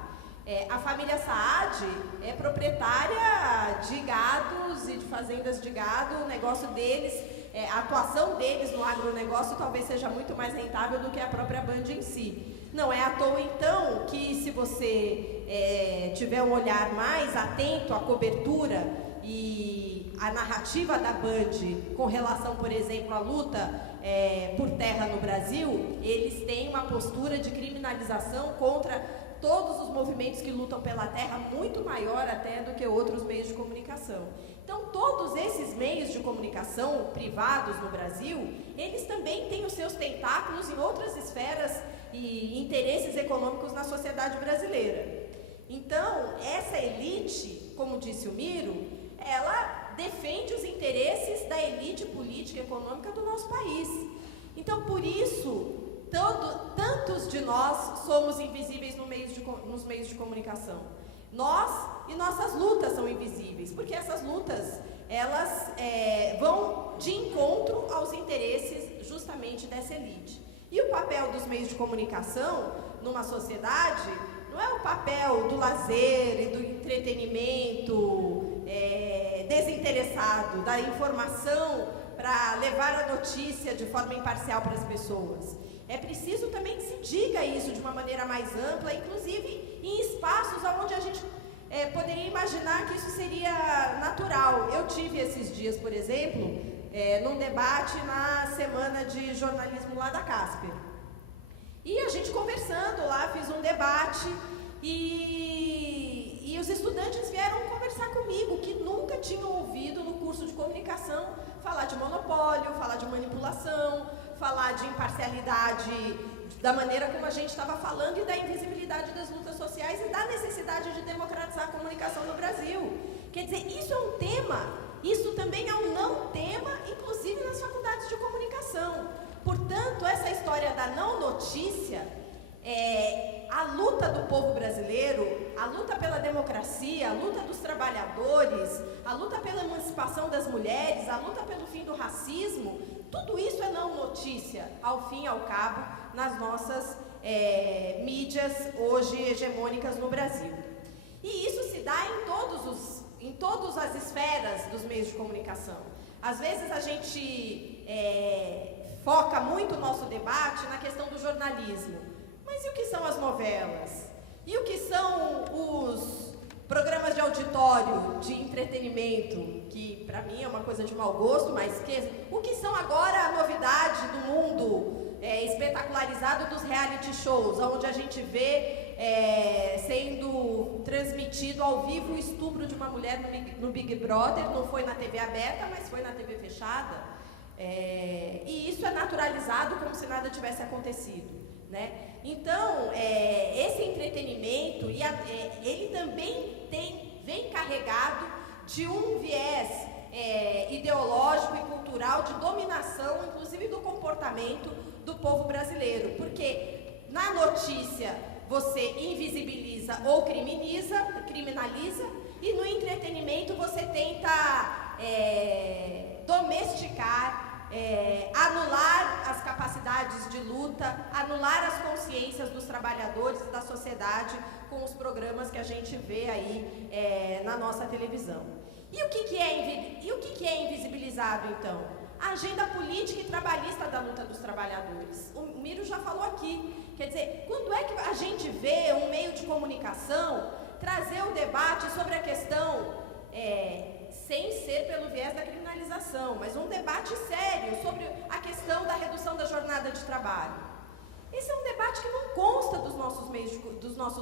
A família Saad é proprietária de gados e de fazendas de gado. O negócio deles, a atuação deles no agronegócio talvez seja muito mais rentável do que a própria Band em si. Não é à toa, então, que se você tiver um olhar mais atento à cobertura e à narrativa da Band com relação, por exemplo, à luta por terra no Brasil, eles têm uma postura de criminalização contra todos os movimentos que lutam pela terra, muito maior até do que outros meios de comunicação. Então, todos esses meios de comunicação privados no Brasil, eles também têm os seus tentáculos em outras esferas e interesses econômicos na sociedade brasileira. Então, essa elite, como disse o Miro, ela defende os interesses da elite política e econômica do nosso país. Então, por isso, tantos de nós somos invisíveis nos meios de comunicação. Nós e nossas lutas são invisíveis, porque essas lutas, elas vão de encontro aos interesses justamente dessa elite. E o papel dos meios de comunicação numa sociedade não é o papel do lazer e do entretenimento desinteressado, da informação para levar a notícia de forma imparcial para as pessoas. É preciso também que se diga isso de uma maneira mais ampla, inclusive em espaços onde a gente poderia imaginar que isso seria natural. Eu tive esses dias, por exemplo, num debate na semana de jornalismo lá da Casper. E a gente conversando lá, fiz um debate e os estudantes vieram conversar comigo, que nunca tinham ouvido no curso de comunicação falar de monopólio, falar de manipulação, falar de imparcialidade, da maneira como a gente estava falando, e da invisibilidade das lutas sociais e da necessidade de democratizar a comunicação no Brasil. Quer dizer, isso é um tema, isso também é um não tema, inclusive nas faculdades de comunicação. Portanto, essa história da não notícia, a luta do povo brasileiro, a luta pela democracia, a luta dos trabalhadores, a luta pela emancipação das mulheres, a luta pelo fim do racismo, tudo isso é não notícia, ao fim e ao cabo, nas nossas mídias hoje hegemônicas no Brasil. E isso se dá em todas as esferas dos meios de comunicação. Às vezes a gente foca muito o nosso debate na questão do jornalismo. Mas e o que são as novelas? E o que são os programas de auditório, de entretenimento, que para mim é uma coisa de mau gosto, mas o que são agora a novidade do mundo espetacularizado dos reality shows, onde a gente vê sendo transmitido ao vivo o estupro de uma mulher no Big Brother, não foi na TV aberta, mas foi na TV fechada, e isso é naturalizado como se nada tivesse acontecido, né? Então, esse entretenimento, ele também vem carregado de um viés ideológico e cultural de dominação, inclusive do comportamento do povo brasileiro, porque na notícia você invisibiliza ou criminaliza, e no entretenimento você tenta domesticar, anular as capacidades de luta, anular as consciências dos trabalhadores e da sociedade com os programas que a gente vê aí na nossa televisão. E o que é invisibilizado, então? A agenda política e trabalhista da luta dos trabalhadores. O Miro já falou aqui. Quer dizer, quando é que a gente vê um meio de comunicação trazer o debate sobre a questão sem ser pelo viés da criminalização, mas um debate sério sobre a questão da redução da jornada de trabalho. Esse é um debate que não consta dos nossos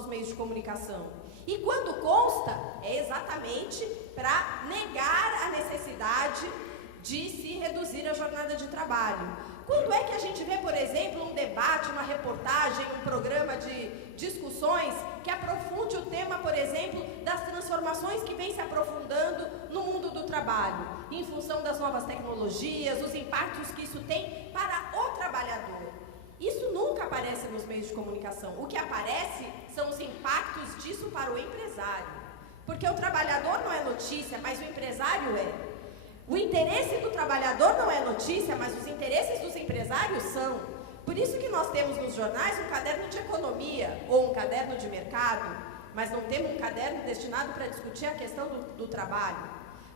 meios de comunicação. E quando consta, é exatamente para negar a necessidade de se reduzir a jornada de trabalho. Quando é que a gente vê, por exemplo, um debate, uma reportagem, um programa de discussões que aprofunde o tema, por exemplo, das transformações que vem se aprofundando no mundo do trabalho, em função das novas tecnologias, os impactos que isso tem para o trabalhador? Isso nunca aparece nos meios de comunicação. O que aparece são os impactos disso para o empresário. Porque o trabalhador não é notícia, mas o empresário é. O interesse do trabalhador não é notícia, mas os interesses dos empresários são. Por isso que nós temos nos jornais um caderno de economia ou um caderno de mercado, mas não temos um caderno destinado para discutir a questão do trabalho.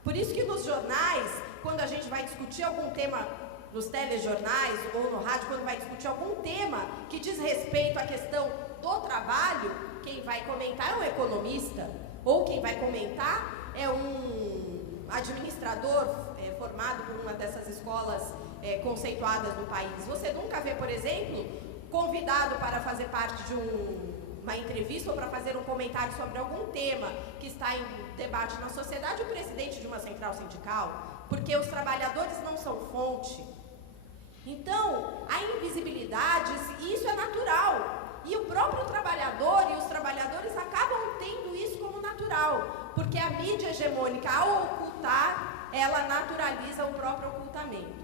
Por isso que nos jornais, quando a gente vai discutir algum tema, nos telejornais ou no rádio, quando vai discutir algum tema que diz respeito à questão do trabalho, quem vai comentar é um economista, ou quem vai comentar é um administrador formado por uma dessas escolas conceituadas no país. Você nunca vê, por exemplo, convidado para fazer parte de uma entrevista ou para fazer um comentário sobre algum tema que está em debate na sociedade, o presidente de uma central sindical, porque os trabalhadores não são fonte. Então, a invisibilidade, isso é natural. E o próprio trabalhador e os trabalhadores acabam tendo isso como natural, porque a mídia hegemônica, ao ocultar, ela naturaliza o próprio ocultamento.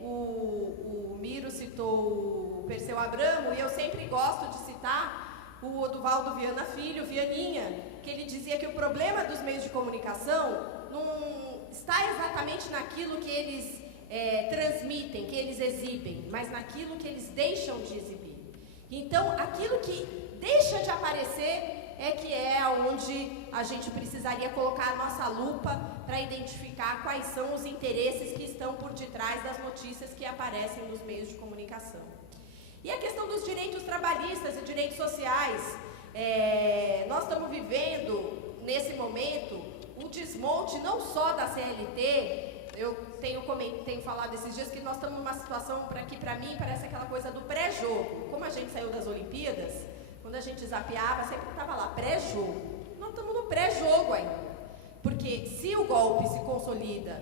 O Miro citou o Perseu Abramo, e eu sempre gosto de citar o Oduvaldo Viana Filho, Vianinha, que ele dizia que o problema dos meios de comunicação não está exatamente naquilo que eles transmitem, que eles exibem, mas naquilo que eles deixam de exibir. Então, aquilo que deixa de aparecer que é onde a gente precisaria colocar a nossa lupa para identificar quais são os interesses que estão por detrás das notícias que aparecem nos meios de comunicação. E a questão dos direitos trabalhistas e direitos sociais. Nós estamos vivendo, nesse momento, um desmonte não só da CLT. Eu tenho falado esses dias que nós estamos numa situação que para mim parece aquela coisa do pré-jogo. Como a gente saiu das Olimpíadas, quando a gente zapeava, sempre estava lá, pré-jogo. Nós estamos no pré-jogo ainda. Porque se o golpe se consolida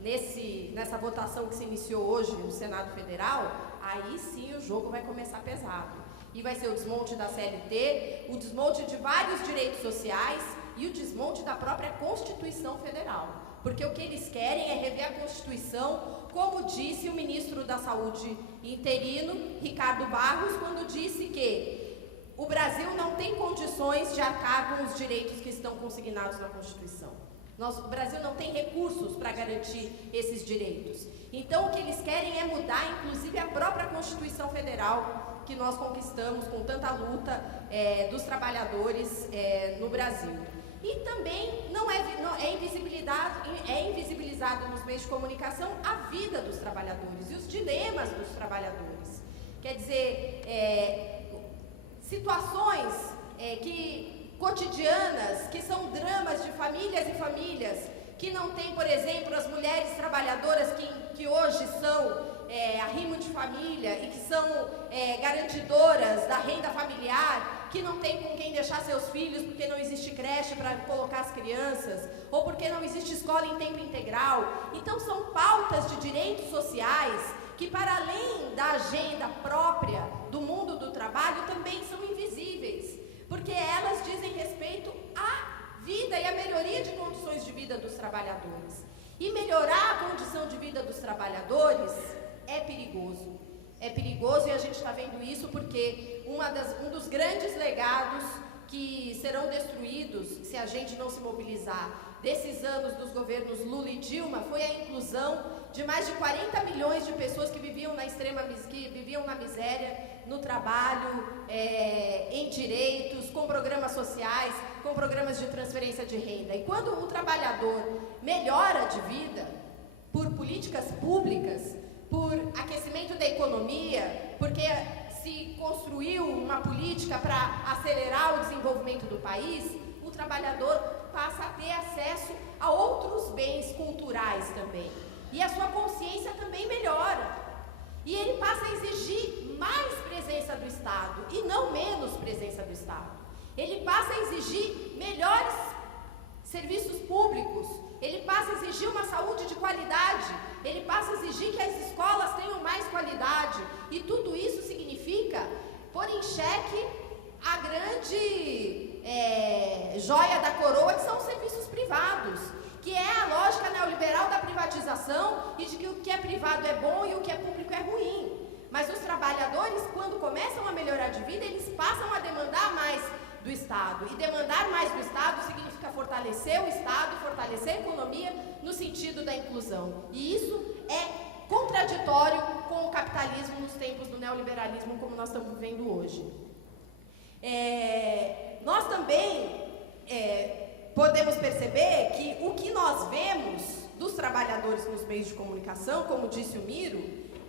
nessa votação que se iniciou hoje no Senado Federal, aí sim o jogo vai começar pesado. E vai ser o desmonte da CLT, o desmonte de vários direitos sociais e o desmonte da própria Constituição Federal. Porque o que eles querem é rever a Constituição, como disse o ministro da Saúde interino, Ricardo Barros, quando disse que o Brasil não tem condições de arcar com os direitos que estão consignados na Constituição. O Brasil não tem recursos para garantir esses direitos. Então, o que eles querem é mudar, inclusive, a própria Constituição Federal que nós conquistamos com tanta luta dos trabalhadores no Brasil. E também é invisibilizado nos meios de comunicação a vida dos trabalhadores e os dilemas dos trabalhadores. Quer dizer, situações cotidianas, que são dramas de famílias e famílias, que não tem, por exemplo, as mulheres trabalhadoras que hoje são arrimo de família e que são garantidoras da renda familiar, que não tem com quem deixar seus filhos porque não existe creche para colocar as crianças, ou porque não existe escola em tempo integral. Então são pautas de direitos sociais que, para além da agenda própria do mundo do trabalho, também são invisíveis, porque elas dizem respeito à vida e à melhoria de condições de vida dos trabalhadores. E melhorar a condição de vida dos trabalhadores é perigoso. É perigoso, e a gente está vendo isso porque um dos grandes legados que serão destruídos se a gente não se mobilizar desses anos dos governos Lula e Dilma foi a inclusão de mais de 40 milhões de pessoas que viviam na miséria, no trabalho, em direitos, com programas sociais, com programas de transferência de renda. E quando o trabalhador melhora de vida por políticas públicas, por aquecimento da economia, porque se construiu uma política para acelerar o desenvolvimento do país, o trabalhador passa a ter acesso a outros bens culturais também. E a sua consciência também melhora. E ele passa a exigir mais presença do Estado e não menos presença do Estado. Ele passa a exigir melhores serviços públicos, ele passa a exigir uma saúde de qualidade, ele passa a exigir que as escolas tenham mais qualidade, e tudo isso significa pôr em xeque a grande joia da coroa, que são os serviços privados, que é a lógica neoliberal da privatização e de que o que é privado é bom e o que é público é ruim. Mas os trabalhadores, quando começam a melhorar de vida, eles passam a demandar mais do Estado. E demandar mais do Estado significa fortalecer o Estado, fortalecer a economia no sentido da inclusão. E isso é contraditório com o capitalismo nos tempos do neoliberalismo, como nós estamos vivendo hoje. Nós também podemos perceber que o que nós vemos dos trabalhadores nos meios de comunicação, como disse o Miro,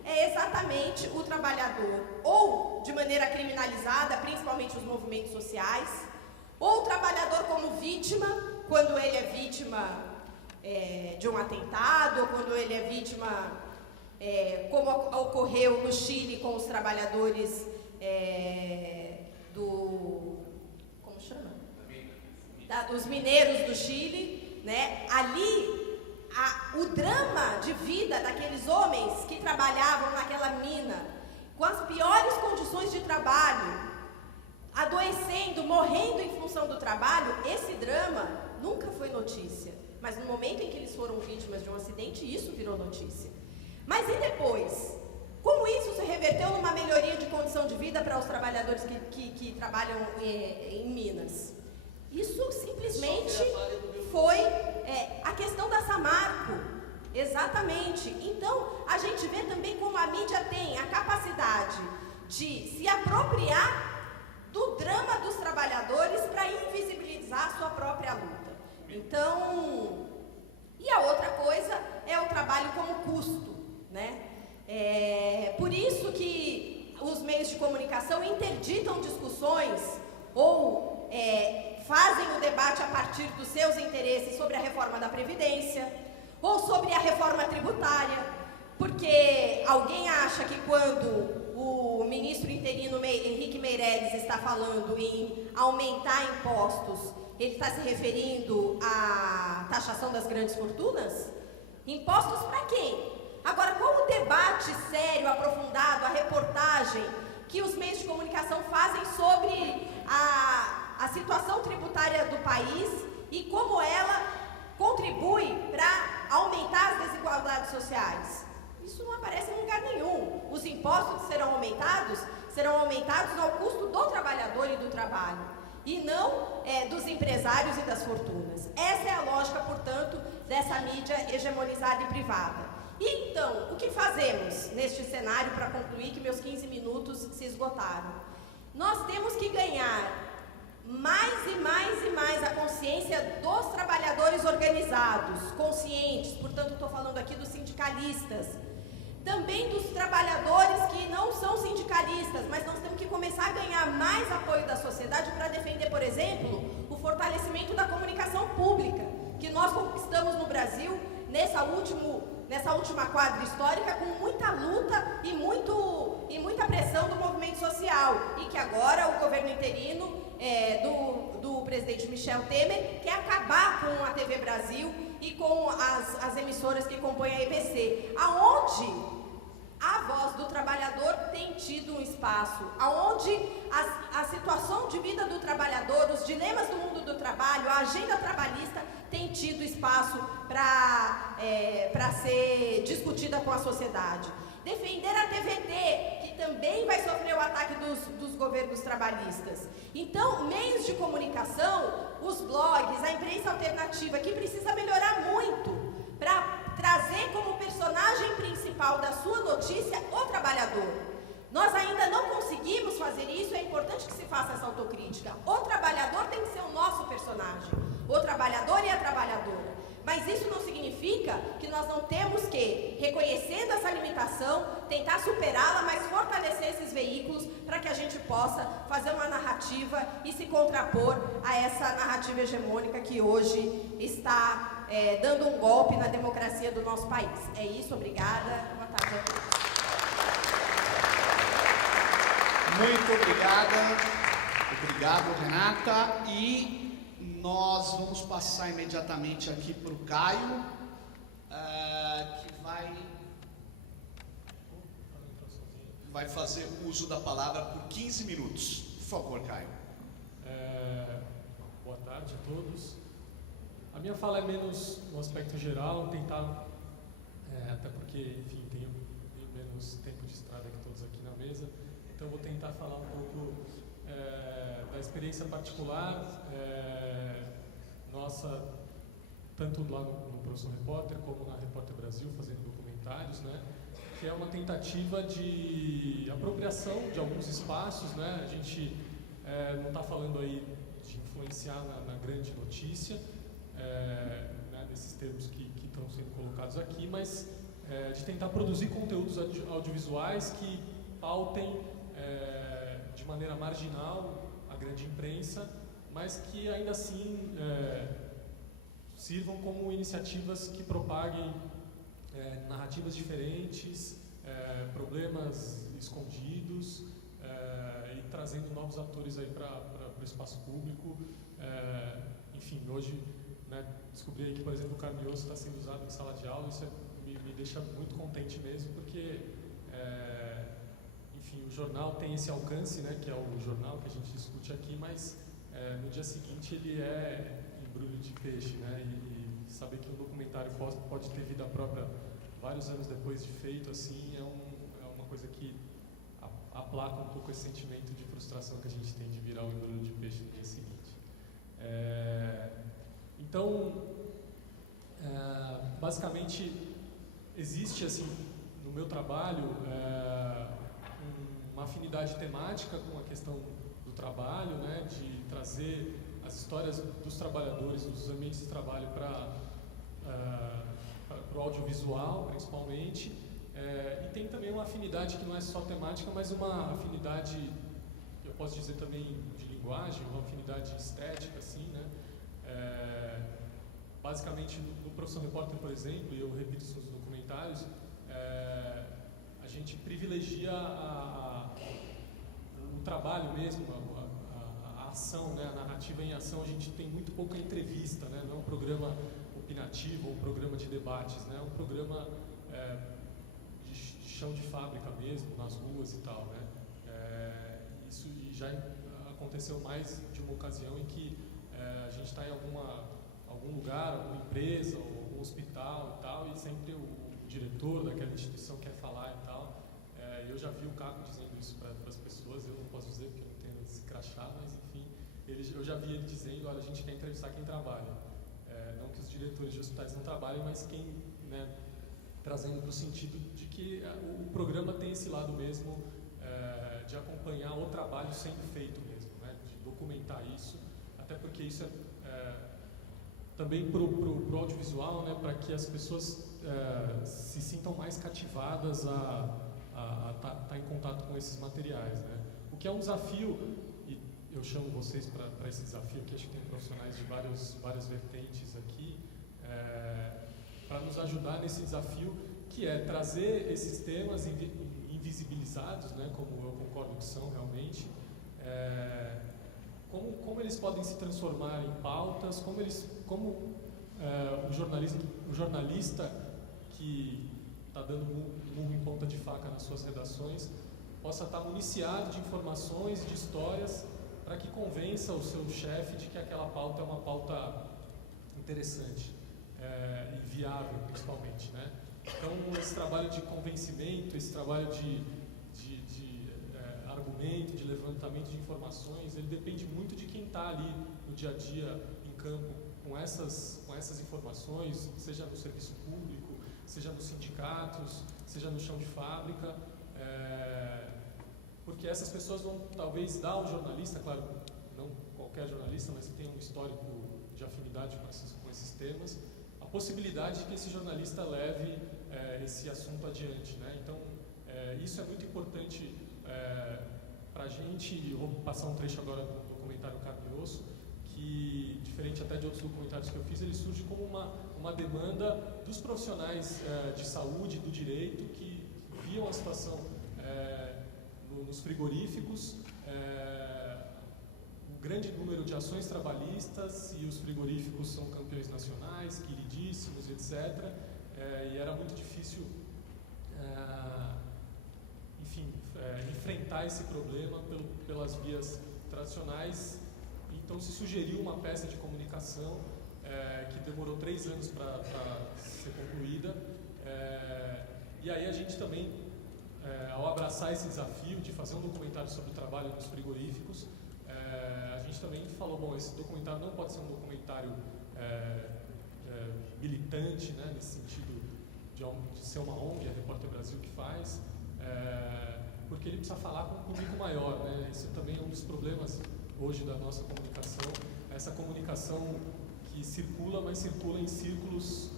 é exatamente o trabalhador ou de maneira criminalizada, principalmente os movimentos sociais, ou o trabalhador como vítima, quando ele é vítima de um atentado, ou quando ele é vítima, como ocorreu no Chile com os trabalhadores dos mineiros do Chile, né? Ali o drama de vida daqueles homens que trabalhavam naquela mina, com as piores condições de trabalho, adoecendo, morrendo em função do trabalho, esse drama nunca foi notícia. Mas no momento em que eles foram vítimas de um acidente, isso virou notícia. Mas e depois? Como isso se reverteu numa melhoria de condição de vida para os trabalhadores que trabalham em Minas? Isso simplesmente foi a questão da Samarco, exatamente. Então, a gente vê também como a mídia tem a capacidade de se apropriar do drama dos trabalhadores para invisibilizar a sua própria luta. Então, e a outra coisa é o trabalho como custo, né? Por isso que os meios de comunicação interditam discussões ou fazem o debate a partir dos seus interesses sobre a reforma da Previdência ou sobre a reforma tributária, porque alguém acha que quando o ministro interino Henrique Meirelles está falando em aumentar impostos, ele está se referindo à taxação das grandes fortunas? Impostos para quem? Agora, qual o debate sério, aprofundado, a reportagem que os meios de comunicação fazem sobre a situação tributária do país e como ela contribui para aumentar as desigualdades sociais? Isso não aparece em lugar nenhum. Os impostos serão aumentados ao custo do trabalhador e do trabalho, e não dos empresários e das fortunas. Essa é a lógica, portanto, dessa mídia hegemonizada e privada. E então, o que fazemos neste cenário para concluir que meus 15 minutos se esgotaram? Nós temos que ganhar mais e mais e mais a consciência dos trabalhadores organizados, conscientes, portanto estou falando aqui dos sindicalistas, também dos trabalhadores que não são sindicalistas, mas nós temos que começar a ganhar mais apoio da sociedade para defender, por exemplo, o fortalecimento da comunicação pública, que nós conquistamos no Brasil nessa última quadra histórica, com muita luta e muita pressão do movimento social, e que agora o governo interino do presidente Michel Temer quer acabar com a TV Brasil e com as emissoras que compõem a EBC, aonde a voz do trabalhador tem tido um espaço, aonde a situação de vida do trabalhador, os dilemas do mundo do trabalho, a agenda trabalhista tem tido espaço para ser discutida com a sociedade. Defender a TVT, que também vai sofrer o ataque dos governos trabalhistas. Então, meios de comunicação, os blogs, a imprensa alternativa, que precisa melhorar muito para trazer como personagem principal da sua notícia o trabalhador. Nós ainda não conseguimos fazer isso, é importante que se faça essa autocrítica. O trabalhador tem que ser o nosso personagem, o trabalhador e a trabalhadora. Mas isso não significa significa que nós não temos que, reconhecendo essa limitação, tentar superá-la, mas fortalecer esses veículos para que a gente possa fazer uma narrativa e se contrapor a essa narrativa hegemônica que hoje está dando um golpe na democracia do nosso país. É isso, obrigada. Boa tarde a todos. Muito obrigado, Renata. E nós vamos passar imediatamente aqui para o Caio, que vai fazer uso da palavra por 15 minutos. Por favor, Caio. Boa tarde a todos. A minha fala é menos no aspecto geral, tentar, até porque, enfim, tenho menos tempo de estrada que todos aqui na mesa, então eu vou tentar falar um pouco da experiência particular nossa, tanto lá no Professor Repórter como na Repórter Brasil, fazendo documentários, né, que é uma tentativa de apropriação de alguns espaços, né, a gente não está falando aí de influenciar na grande notícia, né, nesses termos que estão sendo colocados aqui, mas de tentar produzir conteúdos audiovisuais que pautem de maneira marginal a grande imprensa, mas que ainda assim sirvam como iniciativas que propaguem narrativas diferentes, problemas escondidos, e trazendo novos atores aí para o espaço público. Enfim, hoje, né, descobri aí que, por exemplo, o carne e osso está sendo usado em sala de aula. Isso me deixa muito contente mesmo, porque enfim, o jornal tem esse alcance, né, que é o jornal que a gente discute aqui, mas no dia seguinte ele é embrulho de peixe, né, e saber que um documentário pode ter vida própria vários anos depois de feito, assim, é uma coisa que aplaca um pouco esse sentimento de frustração que a gente tem de virar um embrulho de peixe no dia seguinte. Então, basicamente, existe, assim, no meu trabalho, uma afinidade temática com a questão do trabalho, né, de trazer as histórias dos trabalhadores, dos ambientes de trabalho para o audiovisual, principalmente, e tem também uma afinidade que não é só temática, mas uma afinidade, eu posso dizer também de linguagem, uma afinidade estética, assim, né. Basicamente, no Professor Repórter, por exemplo, e eu repito isso nos documentários, a gente privilegia o trabalho mesmo, a ação, né, a narrativa em ação. A gente tem muito pouca entrevista, né, não é um programa opinativo ou um programa de debates, né, é um programa de chão de fábrica mesmo, nas ruas e tal, né. Isso já aconteceu mais de uma ocasião em que a gente está em algum lugar, alguma empresa ou algum hospital e tal, e sempre o diretor daquela instituição quer falar e tal. Eu já vi o Caco dizendo isso para as pessoas, eu não posso dizer porque eu não tenho esse crachá, mas enfim, eu já vi ele dizendo, olha, a gente quer entrevistar quem trabalha. Não que os diretores de hospitais não trabalhem, mas quem, né, trazendo para o sentido de que o programa tem esse lado mesmo de acompanhar o trabalho sendo feito mesmo, né, de documentar isso, até porque isso também para o audiovisual, né, para que as pessoas se sintam mais cativadas a estar em contato com esses materiais, né. O que é um desafio, e eu chamo vocês para esse desafio aqui, acho que tem profissionais de várias vertentes aqui, para nos ajudar nesse desafio, que é trazer esses temas invisibilizados, né, como eu concordo que são realmente, como eles podem se transformar em pautas, como o jornalista que está dando murro em ponta de faca nas suas redações possa estar municiado de informações, de histórias, para que convença o seu chefe de que aquela pauta é uma pauta interessante e viável, principalmente, né? Então, esse trabalho de convencimento, esse trabalho de argumento, de levantamento de informações, ele depende muito de quem está ali no dia a dia, em campo, com essas informações, seja no serviço público, seja nos sindicatos, seja no chão de fábrica, porque essas pessoas vão talvez dar ao jornalista, claro, não qualquer jornalista, mas que tem um histórico de afinidade com esses temas, a possibilidade de que esse jornalista leve esse assunto adiante, né? Então, isso é muito importante para a gente. Eu vou passar um trecho agora do documentário Carne e Osso, que, diferente até de outros documentários que eu fiz, ele surge como uma demanda dos profissionais de saúde, do direito, que viam a situação nos frigoríficos, um grande número de ações trabalhistas, e os frigoríficos são campeões nacionais, queridíssimos, etc. E era muito difícil, enfim, enfrentar esse problema pelas vias tradicionais. Então se sugeriu uma peça de comunicação que demorou 3 anos para ser concluída. E aí a gente também, ao abraçar esse desafio de fazer um documentário sobre o trabalho nos frigoríficos, a gente também falou, bom, esse documentário não pode ser um documentário militante, né, nesse sentido de ser uma ONG, a Repórter Brasil que faz, porque ele precisa falar com um público maior, né? Esse também é um dos problemas hoje da nossa comunicação, essa comunicação que circula, mas circula em círculos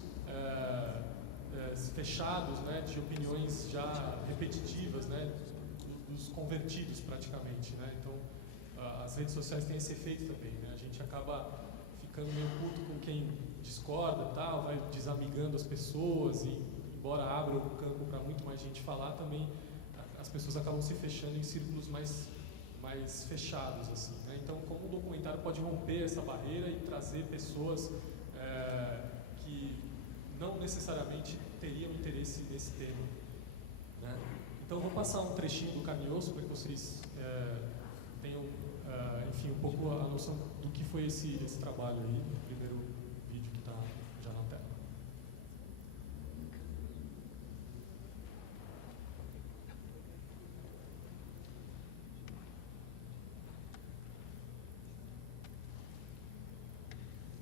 fechados, né, de opiniões já repetitivas, né, dos convertidos praticamente, né? Então, as redes sociais têm esse efeito também, né? A gente acaba ficando meio puto com quem discorda, tal, vai desamigando as pessoas, e embora abra o campo para muito mais gente falar, também as pessoas acabam se fechando em círculos mais fechados, assim, né? Então, como um documentário pode romper essa barreira e trazer pessoas que não necessariamente teriam interesse nesse tema, né? Então, eu vou passar um trechinho do Carne e Osso para que vocês tenham, enfim, um pouco a noção do que foi esse trabalho aí, o primeiro vídeo que está já na tela.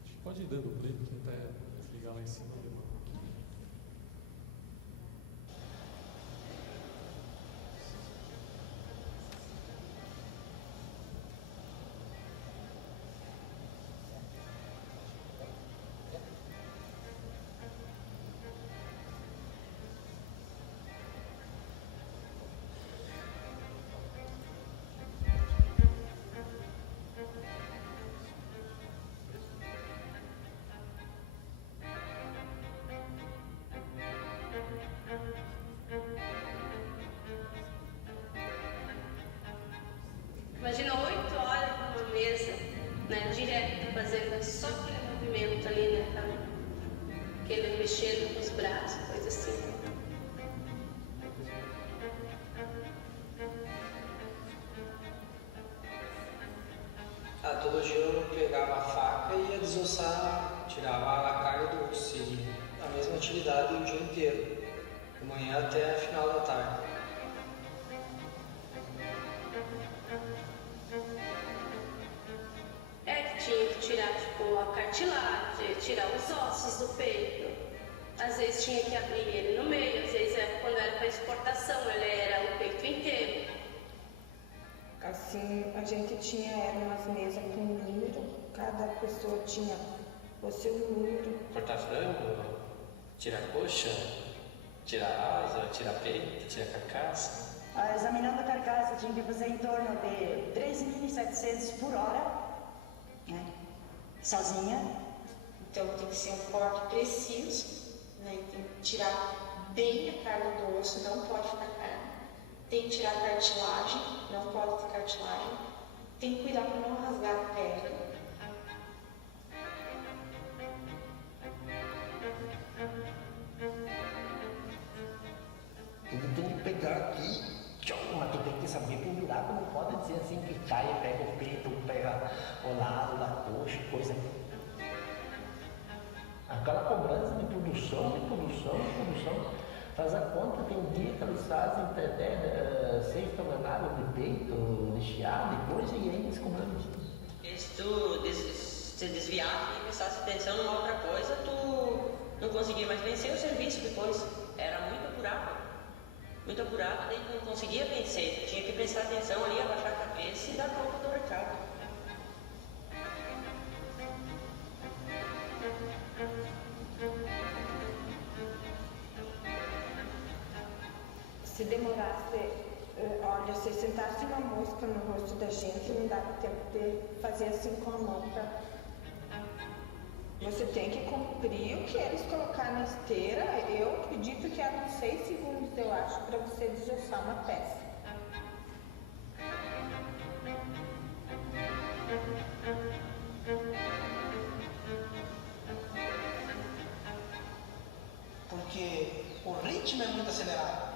Acho que pode ir dando play, porque até desligar lá em cima demora um pouquinho. Imagina 8 horas numa mesa, né, direto, fazendo só aquele movimento ali, né, aquele mexendo com os braços, coisa assim. Todo dia eu pegava a faca e ia desossar, tirava a carne do osso, e a mesma atividade o dia inteiro, de manhã até a final da tarde. Tinha que tirar, tipo, a cartilagem, tirar os ossos do peito. Às vezes tinha que abrir ele no meio, às vezes quando era para exportação, ele era o peito inteiro. Assim, a gente tinha umas mesas com número, cada pessoa tinha o seu número. Cortar frango, tirar coxa, tirar asa, tirar peito, tirar carcaça. Examinando a carcaça, tinha que fazer em torno de 3.700 por hora, né? Sozinha. Então tem que ser um corte preciso, né? Tem que tirar bem a carne do osso, não pode ficar carne. Tem que tirar a cartilagem, não pode ter cartilagem. Tem que cuidar para não rasgar a pele. Ele tem que pegar aqui, mas tu tem que saber que o buraco não pode dizer assim que cai, pega o peito, pega o lado da coxa, coisa. Aquela cobrança de produção. Faz a conta, tem dia que eles fazem até 6 toneladas de peito, de chiado e coisa, e ainda eles cobrando isso. Se tu se desviar e prestasse atenção numa outra coisa, tu não conseguia mais vencer o serviço depois. Era muito apurado, daí tu não conseguia vencer. Tu tinha que prestar atenção ali, abaixar a cabeça e dar conta do recado. Se demorasse, olha, se sentasse uma mosca no rosto da gente, não dava tempo de fazer assim com a mão pra... Você tem que cumprir o que eles colocaram na esteira. Eu acredito que eram 6 segundos, eu acho, para você desossar uma peça. Porque o ritmo é muito acelerado.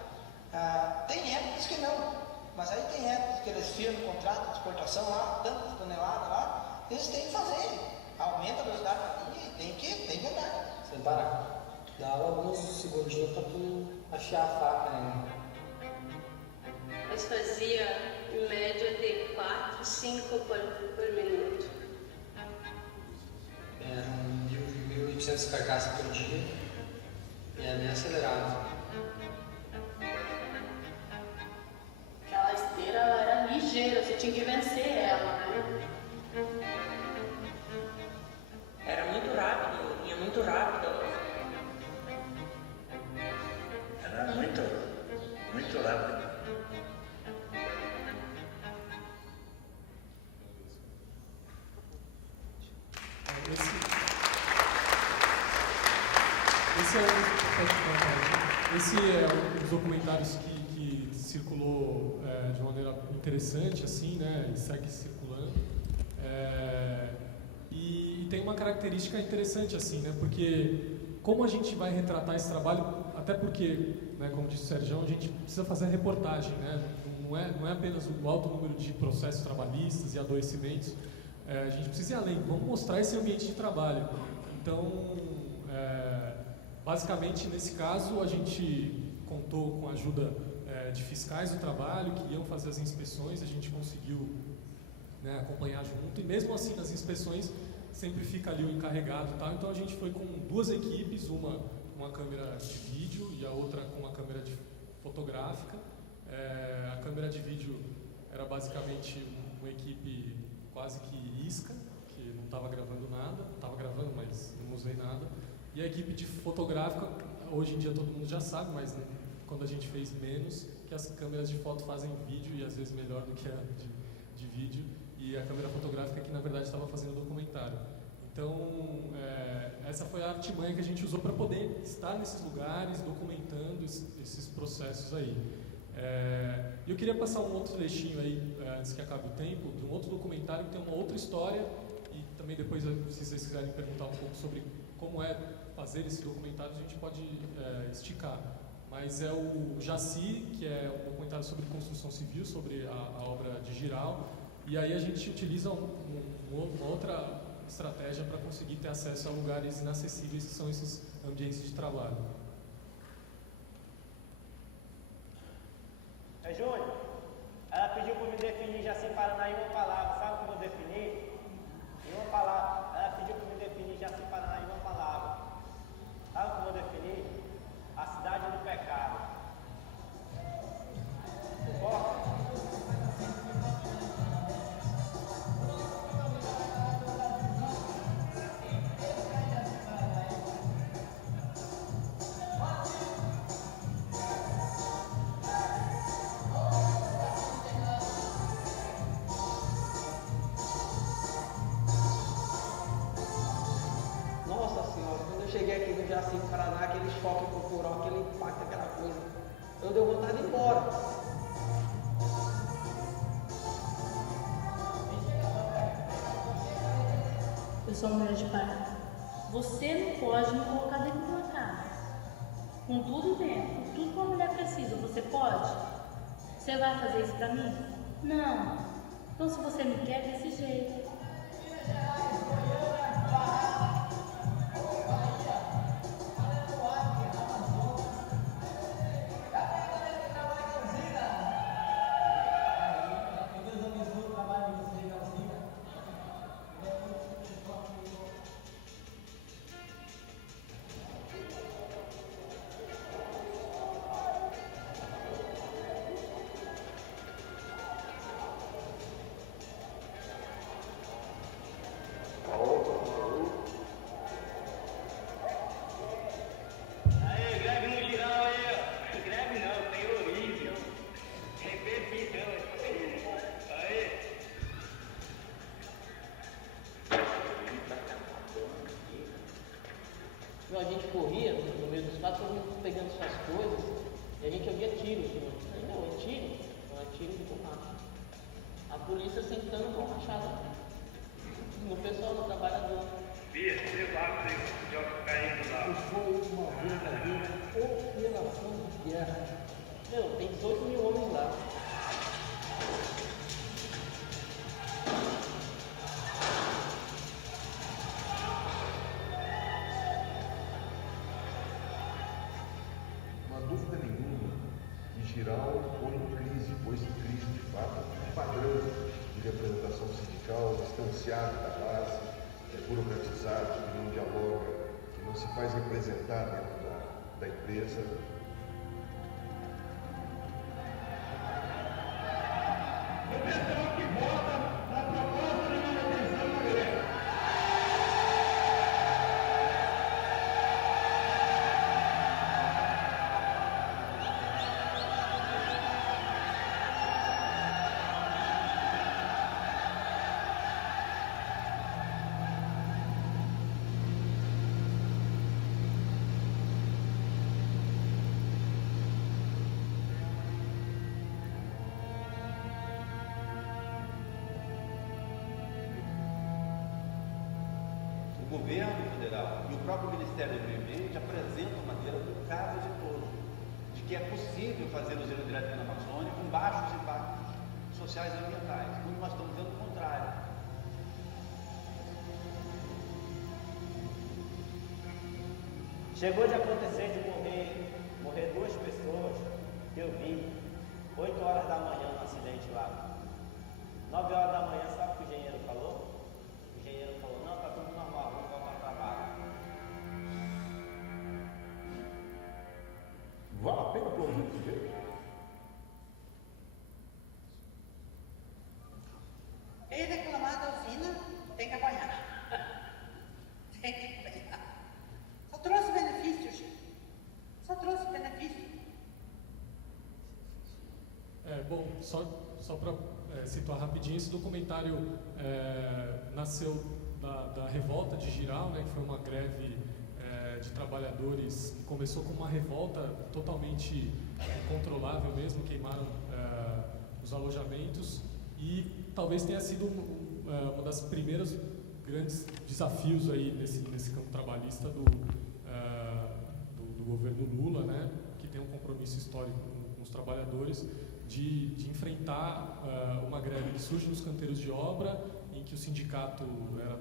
Tem épocas que não, mas aí tem épocas que eles firmam o contrato de exportação lá, tantas toneladas lá, eles têm que fazer. Aumenta a velocidade da linha e tem que andar. Você dá alguns segundinhos para tu achar a faca, né? Mas fazia em média de 4, 5 por minuto. Eram 1.800 carcaças por dia. E é bem acelerado. Aquela esteira ela era ligeira, você tinha que vencer ela, né? Era muito rápido, ia muito rápido. Era muito rápido. Esse é um dos documentários que circulou de uma maneira interessante, assim, né? E segue circulando. E tem uma característica interessante, assim, né? Porque como a gente vai retratar esse trabalho, até porque, né, como disse o Sérgio, a gente precisa fazer a reportagem, né? Não é apenas o alto número de processos trabalhistas e adoecimentos. A gente precisa ir além, vamos mostrar esse ambiente de trabalho. Então, basicamente, nesse caso, a gente contou com a ajuda de fiscais do trabalho que iam fazer as inspeções, a gente conseguiu, né, acompanhar junto, e mesmo assim nas inspeções sempre fica ali o encarregado, tá? Então a gente foi com 2 equipes, uma com uma câmera de vídeo e a outra com uma câmera fotográfica. A câmera de vídeo era basicamente uma equipe quase que isca, que não estava gravando nada, estava gravando, mas não usei nada. E a equipe de fotográfica, hoje em dia todo mundo já sabe, mas né, quando a gente fez menos, que as câmeras de foto fazem vídeo e às vezes melhor do que a de vídeo. E a câmera fotográfica que na verdade estava fazendo documentário. Então, essa foi a artimanha que a gente usou para poder estar nesses lugares, documentando esses processos aí. Eu queria passar um outro trechinho aí, antes que acabe o tempo, de um outro documentário que tem uma outra história, e também depois, se vocês quiserem perguntar um pouco sobre como é fazer esse documentário, a gente pode esticar. Mas é o Jaci, que é um documentário sobre construção civil, sobre a obra de Giral. E aí a gente utiliza uma outra estratégia para conseguir ter acesso a lugares inacessíveis, que são esses ambientes de trabalho. Júnior, ela pediu para me definir Jaci Paraná em uma palavra. Sabe o que eu vou definir? Em uma palavra. Ela pediu para me definir Jaci Paraná em uma palavra. Sabe o que eu vou definir? A cidade do pecado. Concorda? Cheguei aqui no Jaci Paraná, aquele choque cultural, aquele impacto, aquela coisa. Eu dei vontade de ir embora. Eu sou uma mulher de Pará. Você não pode me colocar dentro de uma casa. Com tudo dentro, com tudo que uma mulher precisa. Você pode? Você vai fazer isso pra mim? Não. Então se você me quer, desse jeito. Oh. Então a gente corria no meio dos fatos, todo mundo pegando suas coisas, e a gente ouvia tiros. Não, é tiro, não é tiro de borracha. A polícia sentando borrachada no pessoal, no trabalhador. Bia, levava o Diogo caindo lá. Foi uma verdadeira operação de guerra. Meu, tem 18 mil homens lá. Não há dúvida nenhuma que Giral põe em crise, pôs em crise de fato um padrão de representação sindical distanciado da base, burocratizado, que não dialoga, que não se faz representar dentro da empresa. O governo federal e o próprio Ministério do Meio Ambiente apresentam maneira do caso de todos, de que é possível fazer o zero direto na Amazônia com baixos impactos sociais e ambientais, quando nós estamos dizendo o contrário. Chegou de acontecer de morrer 2 pessoas, eu vi, 8 horas da manhã no acidente lá. 9 horas da manhã, sabe o que o engenheiro falou? O engenheiro falou, não, tá tudo normal, vamos voltar ao trabalho. Vale a pena pelo menos ver. Quem reclamar da usina tem que apanhar. Tem que apanhar. Só trouxe benefícios. Só trouxe benefício. Bom, só para situar rapidinho, esse documentário nasceu da revolta de Giral, né, que foi uma greve de trabalhadores que começou com uma revolta totalmente incontrolável mesmo, queimaram os alojamentos e talvez tenha sido uma das primeiras grandes desafios aí nesse campo trabalhista do governo Lula, né, que tem um compromisso histórico com os trabalhadores de enfrentar uma greve que surge nos canteiros de obra, em que o sindicato era,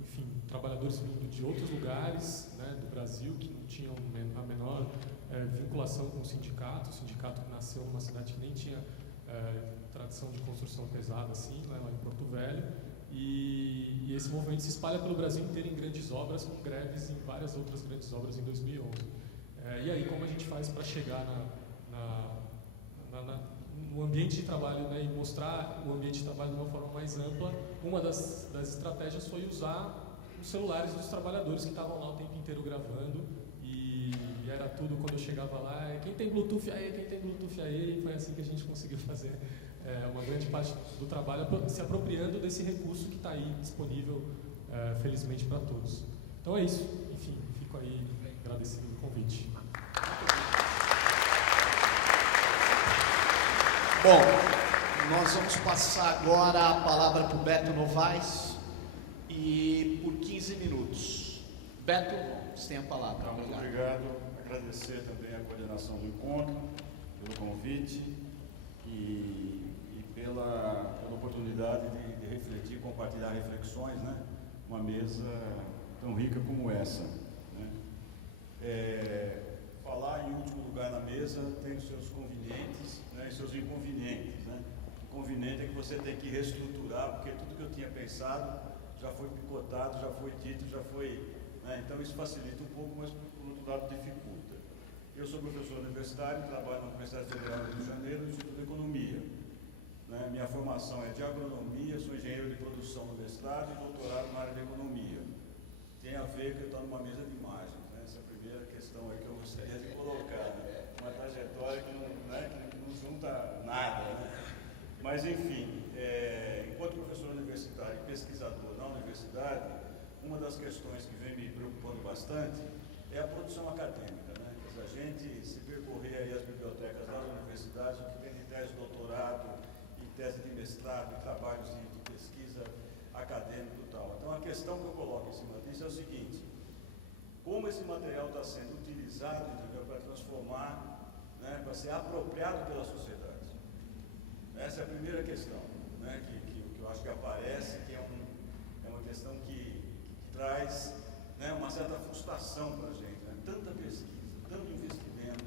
enfim, trabalhadores vindo de outros lugares, né, do Brasil, que não tinham a menor vinculação com o sindicato que nasceu numa cidade que nem tinha tradição de construção pesada assim, né, lá em Porto Velho, e esse movimento se espalha pelo Brasil inteiro em grandes obras, com greves em várias outras grandes obras em 2011. E aí, como a gente faz para chegar no ambiente de trabalho, né, e mostrar o ambiente de trabalho de uma forma mais ampla? Uma das estratégias foi usar os celulares dos trabalhadores que estavam lá o tempo inteiro gravando, e era tudo, quando eu chegava lá, quem tem Bluetooth aí, quem tem Bluetooth aí, e foi assim que a gente conseguiu fazer uma grande parte do trabalho, se apropriando desse recurso que está aí disponível, felizmente, para todos. Então é isso, enfim, fico aí agradecido o convite. Bom, nós vamos passar agora a palavra para o Beto Novaes e por 15 minutos. Beto, você tem a palavra. Muito obrigado. Agradecer também a coordenação do encontro, pelo convite e pela oportunidade de refletir, compartilhar reflexões, né? Uma mesa tão rica como essa, né? Falar em último lugar na mesa tem os seus convenientes, né, e seus inconvenientes, né? O conveniente é que você tem que reestruturar, porque tudo que eu tinha pensado já foi picotado, já foi dito, já foi, né? Então isso facilita um pouco, mas por outro lado dificulta. Eu sou professor universitário, trabalho na Universidade Federal do Rio de Janeiro, no Instituto de Economia, né? Minha formação é de agronomia, sou engenheiro de produção na universidade e doutorado na área de economia. Tem a ver que eu estou numa mesa de imagens, né? Essa é a primeira questão aí que eu gostaria de colocar, né? Uma trajetória que não junta nada, né? Mas enfim, enquanto professor universitário e pesquisador na universidade, uma das questões que vem me preocupando bastante é a produção acadêmica, né? A gente se percorrer aí as bibliotecas das universidades, o que tem de tese de doutorado, e tese de mestrado, e trabalhos de pesquisa acadêmico e tal. Então, a questão que eu coloco em cima disso é o seguinte: como esse material está sendo utilizado, entendeu, para transformar, né, para ser apropriado pela sociedade. Essa é a primeira questão, né, que eu acho que aparece, que é uma questão que traz, né, uma certa frustração para a gente, né? Tanta pesquisa, tanto investimento,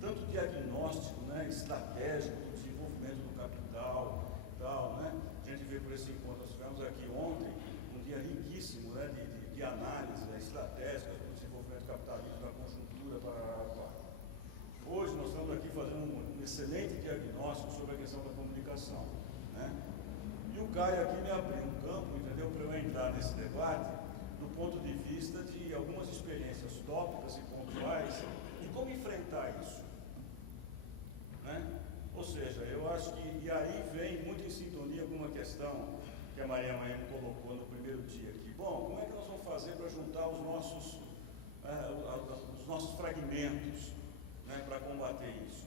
tanto diagnóstico, né, estratégico do desenvolvimento do capital, tal, né? A gente vê por esse encontro, nós tivemos aqui ontem um dia riquíssimo, né, de análise, né, estratégicas do desenvolvimento capitalista, da conjuntura para hoje nós estamos aqui fazendo um excelente diagnóstico sobre a questão da comunicação, né? E o Caio aqui me abriu um campo, entendeu, para eu entrar nesse debate do ponto de vista de algumas experiências tópicas e pontuais de como enfrentar isso, né? Ou seja, eu acho que, e aí vem muito em sintonia com uma questão que a Maria Maíra colocou no primeiro dia aqui. Bom, como é que nós vamos fazer para juntar os nossos fragmentos, né, para combater isso?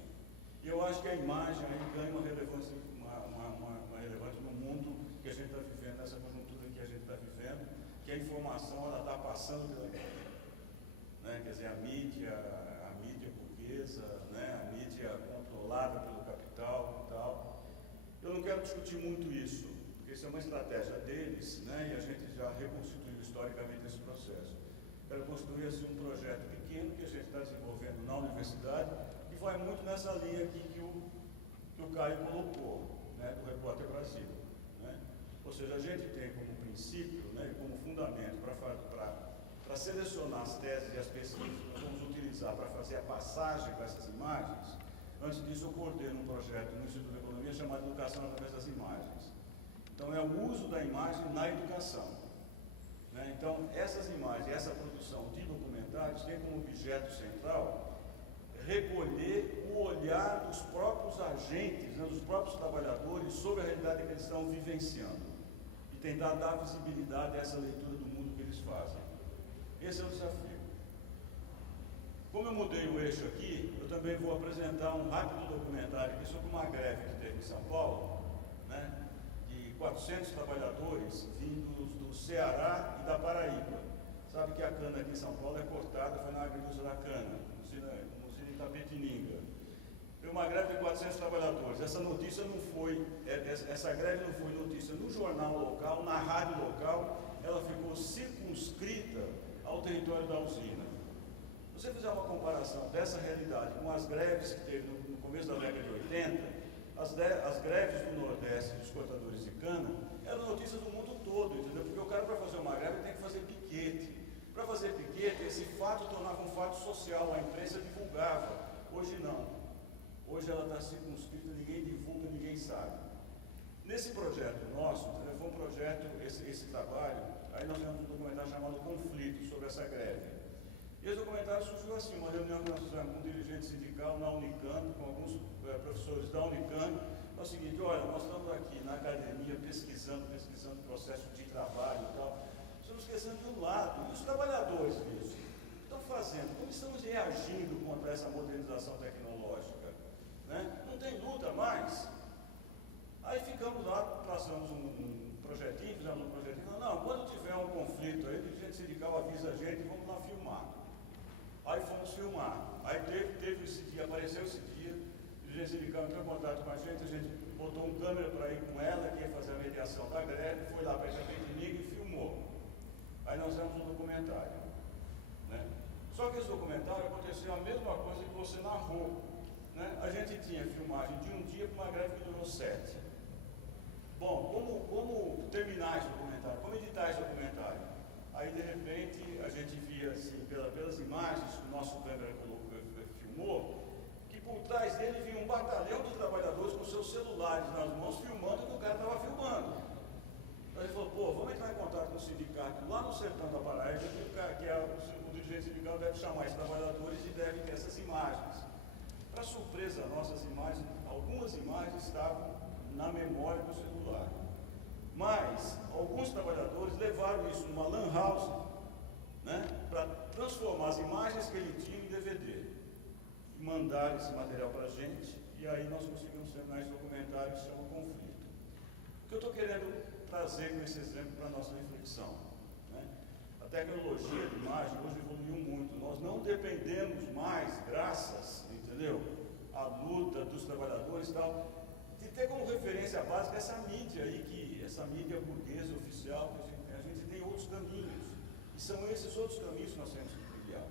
E eu acho que a imagem aí ganha uma relevância, uma relevância no mundo que a gente está vivendo, nessa conjuntura que a gente está vivendo, que a informação ela está passando pela mídia, né? Quer dizer, a mídia burguesa, né? A mídia controlada pelo capital e tal. Eu não quero discutir muito isso, porque isso é uma estratégia deles, né? E a gente já reconstituiu historicamente esse processo. Quero construir assim um projeto pequeno que a gente está desenvolvendo na universidade, que vai muito nessa linha aqui que o Caio colocou, né, do Repórter Brasil, né? Ou seja, a gente tem como princípio, né, como fundamento para selecionar as teses e as pesquisas que nós vamos utilizar para fazer a passagem para essas imagens. Antes disso, eu coordeno um projeto no Instituto de Economia chamado Educação através das Imagens. Então, é o uso da imagem na educação, né? Então, essas imagens, essa produção de documentários tem como objeto central recolher o olhar dos próprios agentes, né, dos próprios trabalhadores sobre a realidade que eles estão vivenciando e tentar dar visibilidade a essa leitura do mundo que eles fazem. Esse é o desafio. Como eu mudei o eixo aqui, eu também vou apresentar um rápido documentário aqui sobre uma greve que teve em São Paulo, né, de 400 trabalhadores vindos do Ceará e da Paraíba. Sabe que a cana aqui em São Paulo é cortada, foi na agricultura da cana, no Tapetininga. Foi uma greve de 400 trabalhadores. Essa greve não foi notícia no jornal local, na rádio local, ela ficou circunscrita ao território da usina. Se você fizer uma comparação dessa realidade com as greves que teve no começo da década de 80, as greves do Nordeste dos cortadores de cana eram notícias do mundo todo, entendeu? Porque o cara, para fazer uma greve, tem que fazer piquete. Para fazer piquete, esse fato tornava um fato social, a imprensa divulgava. Hoje não. Hoje ela está circunscrita, ninguém divulga, ninguém sabe. Nesse projeto nosso, foi um projeto, esse trabalho, aí nós temos um documentário chamado Conflito, sobre essa greve. E esse documentário surgiu assim, uma reunião que nós fizemos com um dirigente sindical na Unicamp, com alguns professores da Unicamp. É o seguinte: olha, nós estamos aqui na academia pesquisando o processo de trabalho e tal. Estamos esquecendo de um lado, e os trabalhadores disso estão fazendo, como estamos reagindo contra essa modernização tecnológica, né? Não tem luta mais. Aí ficamos lá, traçamos um projetinho, fizemos um projetinho. Não, quando tiver um conflito aí, o dirigente sindical avisa a gente, vamos lá filmar. Aí fomos filmar. Aí teve esse dia, apareceu esse dia, o dirigente sindical entrou em contato com a gente botou um câmera para ir com ela, que ia fazer a mediação da greve, foi lá para Itapetininga e filmou. Aí nós fizemos um documentário, né? Só que esse documentário aconteceu a mesma coisa que você narrou, né? A gente tinha filmagem de um dia para uma greve que durou 7. Bom, como terminar esse documentário? Como editar esse documentário? Aí, de repente, a gente via, assim, pelas imagens que o nosso câmera filmou, que por trás dele vinha um batalhão de trabalhadores com seus celulares nas mãos, filmando o que o cara estava filmando. Aí ele falou: pô, vamos entrar em contato com o sindicato lá no sertão da Paraíba, que o dirigente sindical deve chamar esses trabalhadores e deve ter essas imagens. Para surpresa nossa, algumas imagens estavam na memória do celular. Mas alguns trabalhadores levaram isso numa lan house, né, para transformar as imagens que ele tinha em DVD, e mandar esse material para a gente, e aí nós conseguimos terminar esse documentário que se chama Conflito. O que eu estou querendo trazer com esse exemplo para a nossa reflexão, né? A tecnologia de imagem hoje evoluiu muito, nós não dependemos mais, graças, entendeu, à luta dos trabalhadores e tal, de ter como referência básica essa mídia aí, essa mídia burguesa oficial que a gente tem outros caminhos, e são esses outros caminhos que nós temos que trilhar.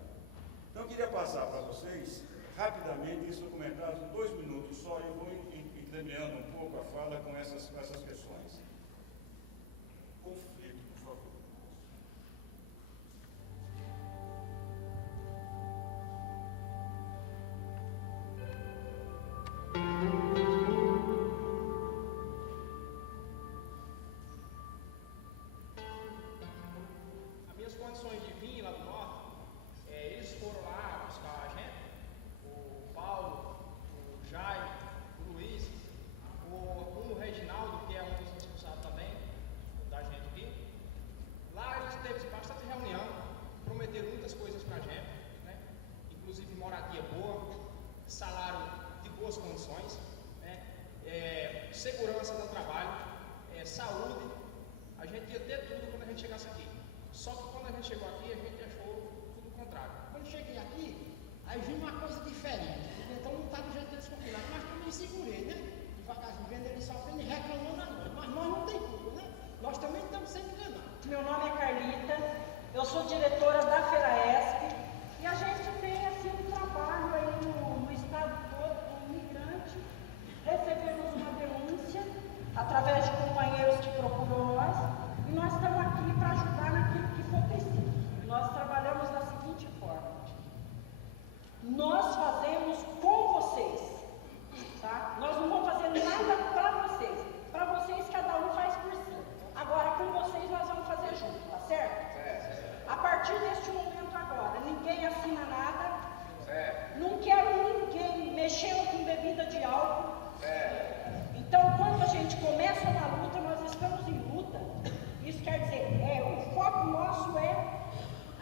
Então eu queria passar para vocês, rapidamente, esse documentário, em 2 minutos só, e eu vou entremeando um pouco a fala com essas questões. Conflito, por favor. As minhas condições de vir lá do norte, eles foram lá buscar a gente, o Paulo, o Jair, o Luiz, o Reginaldo, que é um dos responsáveis também da gente aqui. Lá eles teve bastante reunião, prometeram muitas coisas pra gente, né? Inclusive moradia boa, salário de boas condições, né? Segurança no trabalho, saúde. A gente ia ter tudo quando a gente chegasse aqui. Só que quando a gente chegou aqui, a gente achou tudo o contrário. Quando cheguei aqui, aí vi uma coisa diferente. Então não está do jeito que eles combinaram, mas também segurei, né? Devagarzinho, vendo eles sofrendo e reclamando a nós. Mas nós não tem culpa, né? Nós também estamos sendo enganados. Meu nome é Carlita, eu sou diretora da FERAESP e a gente tem assim um trabalho aí no estado todo como migrante. Recebemos uma denúncia através de companheiros que procuram nós e nós estamos aqui para ajudar naquilo que for preciso. Nós trabalhamos da seguinte forma: nós fazemos com vocês, tá? Nós não vamos fazer nada para vocês cada um faz por si. Agora com vocês nós vamos fazer junto, tá certo? A partir deste momento agora, ninguém assina nada, não quero ninguém mexendo com bebida de álcool. Então, quando a gente começa uma luta, nós estamos em luta. Isso quer dizer, o foco nosso é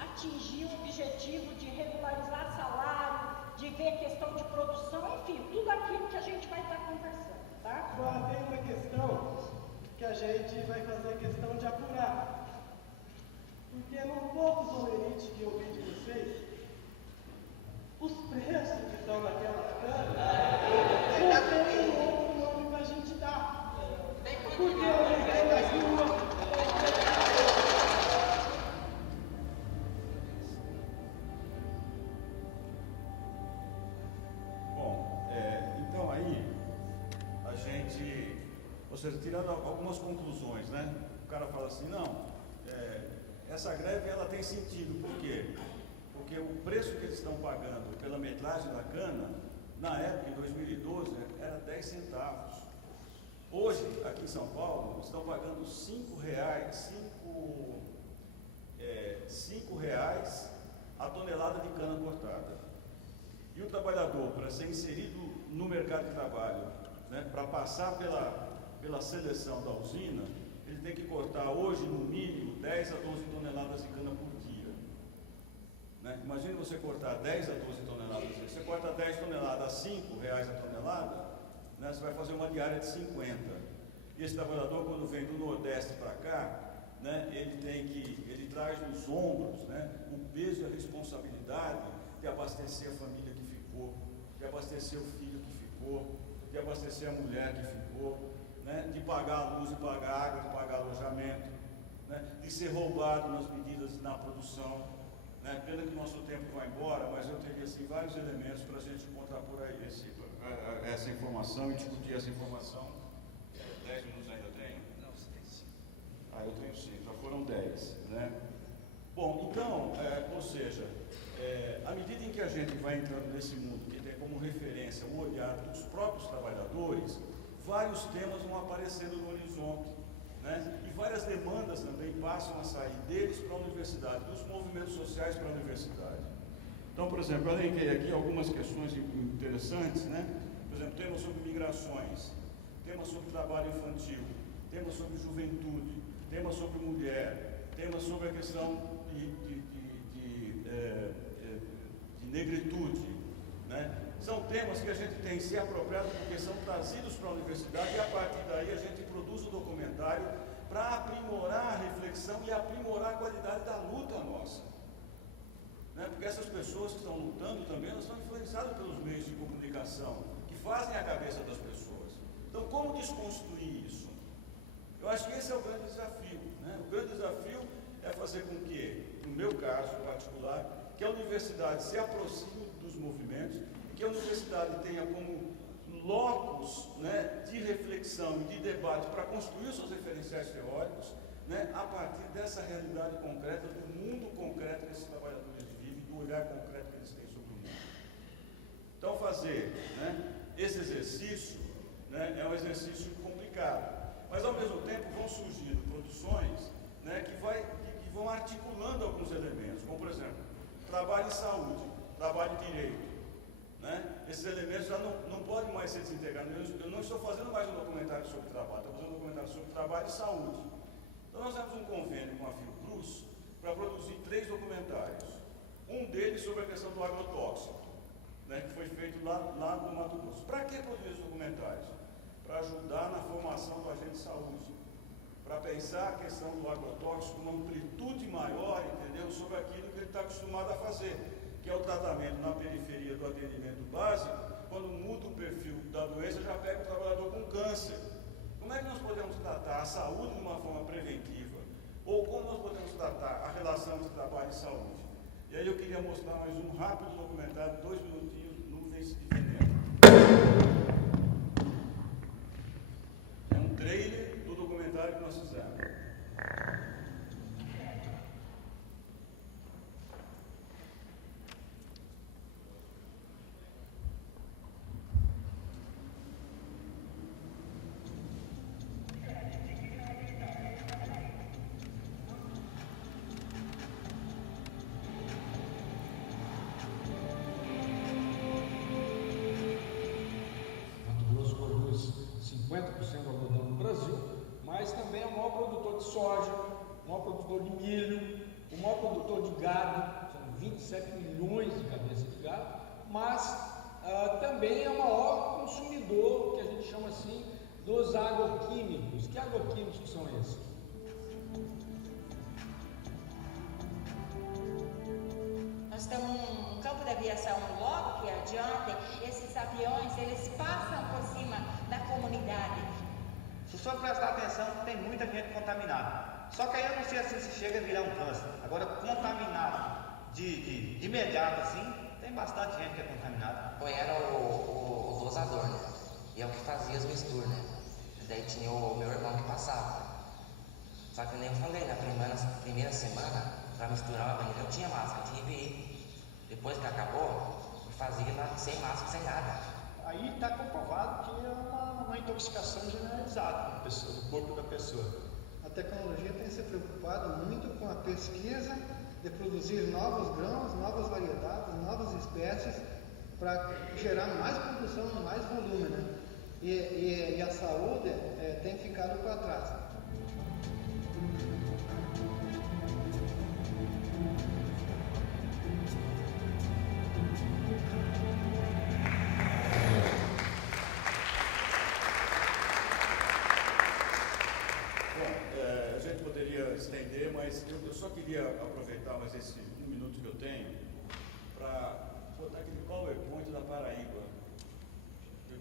atingir o objetivo de regularizar salário, de ver questão de produção, enfim, tudo aquilo que a gente vai estar conversando, tá? Agora tem uma questão que a gente vai fazer questão de apurar. Porque no pouco Zomerite que eu vi de vocês, os preços que estão naquela câmera, não tem um outro nome para a gente dar. Porque eu levei aqui uma... Bom, então aí, a gente, ou seja, tirando algumas conclusões, né? O cara fala assim, não, essa greve ela tem sentido, por quê? Porque o preço que eles estão pagando pela metragem da cana, na época, em 2012, era 10 centavos. Hoje, aqui em São Paulo, estão pagando R$ 5 a tonelada de cana cortada. E o trabalhador, para ser inserido no mercado de trabalho, né, para passar pela seleção da usina, ele tem que cortar hoje, no mínimo, 10 a 12 toneladas de cana por dia. Né? Imagina você cortar 10 a 12 toneladas, você corta 10 toneladas a R$ 5 a tonelada, né? Você vai fazer uma diária de 50. E esse trabalhador, quando vem do Nordeste para cá, né, ele traz nos ombros, né, o peso e a responsabilidade de abastecer a família que ficou, de abastecer o filho que ficou, de abastecer a mulher que ficou, né, de pagar a luz e pagar a água, de pagar alojamento, né, de ser roubado nas medidas na produção. Né? Pena que o nosso tempo vai embora, mas eu teria assim, vários elementos para a gente encontrar por aí essa informação e discutir essa informação. 10 minutos ainda tenho? Não, você tem 5. Eu tenho 5, já foram 10. Né? Bom, então, ou seja, à medida em que a gente vai entrando nesse mundo, que tem como referência o olhar dos próprios trabalhadores, vários temas vão aparecendo no horizonte. Né? E várias demandas também passam a sair deles para a universidade, dos movimentos sociais para a universidade. Então, por exemplo, eu elenquei aqui algumas questões interessantes, né? Por exemplo, temas sobre migrações, temas sobre trabalho infantil, temas sobre juventude, temas sobre mulher, temas sobre a questão de negritude, né? São temas que a gente tem se apropriado porque são trazidos para a universidade e a partir daí a gente produz um documentário para aprimorar a reflexão e aprimorar a qualidade da luta nossa. Né? Porque essas pessoas que estão lutando também, elas são influenciadas pelos meios de comunicação, que fazem a cabeça das pessoas. Então, como desconstruir isso? Eu acho que esse é o grande desafio. Né? O grande desafio é fazer com que, no meu caso particular, que a universidade se aproxime dos movimentos, que a universidade tenha como locus, né, de reflexão e de debate para construir os seus referenciais teóricos, né, a partir dessa realidade concreta, do mundo concreto que esses trabalhadores vivem, do olhar concreto que eles têm sobre o mundo. Então, fazer, né, esse exercício, né, é um exercício complicado, mas ao mesmo tempo vão surgindo produções, né, que vão articulando alguns elementos, como por exemplo, trabalho em saúde, trabalho em direito. Né? Esses elementos já não podem mais ser desintegrados. Eu não estou fazendo mais um documentário sobre trabalho, estou fazendo um documentário sobre trabalho e saúde. Então nós temos um convênio com a Fiocruz para produzir 3 documentários. Um deles sobre a questão do agrotóxico, né, que foi feito lá no Mato Grosso. Para que produzir esses documentários? Para ajudar na formação do agente de saúde, para pensar a questão do agrotóxico com uma amplitude maior, entendeu? Sobre aquilo que ele está acostumado a fazer, que é o tratamento na periferia do atendimento básico. Quando muda o perfil da doença, já pega o trabalhador com câncer. Como é que nós podemos tratar a saúde de uma forma preventiva? Ou como nós podemos tratar a relação entre trabalho e saúde? E aí eu queria mostrar mais um rápido documentário, 2 minutinhos, Nuvens de Veneno. É um trailer do documentário que nós fizemos. Soja, o maior produtor de milho, o maior produtor de gado, são 27 milhões de cabeças de gado, mas também é o maior consumidor, que a gente chama assim, dos agroquímicos. Que agroquímicos são esses? Nós temos um campo de aviação logo que adianta, esses aviões, eles passam por cima da comunidade. Se o senhor prestar atenção, tem muita gente contaminada. Só que aí eu não sei assim se chega a virar um câncer. Agora, contaminado de imediato assim, tem bastante gente que é contaminada. Foi era o dosador, né? E é o que fazia as misturas, né? E daí tinha o meu irmão que passava. Só que nem eu falei, na primeira semana, para misturar a banheira, eu tinha máscara, eu tinha EPI. Depois que acabou, eu fazia sem máscara, sem nada. Aí está comprovado que é uma intoxicação generalizada no corpo da pessoa. A tecnologia tem se preocupado muito com a pesquisa de produzir novos grãos, novas variedades, novas espécies para gerar mais produção, mais volume, né? E a saúde tem ficado para trás. Estender, mas eu só queria aproveitar mais esse 1 minuto que eu tenho para botar aquele PowerPoint da Paraíba.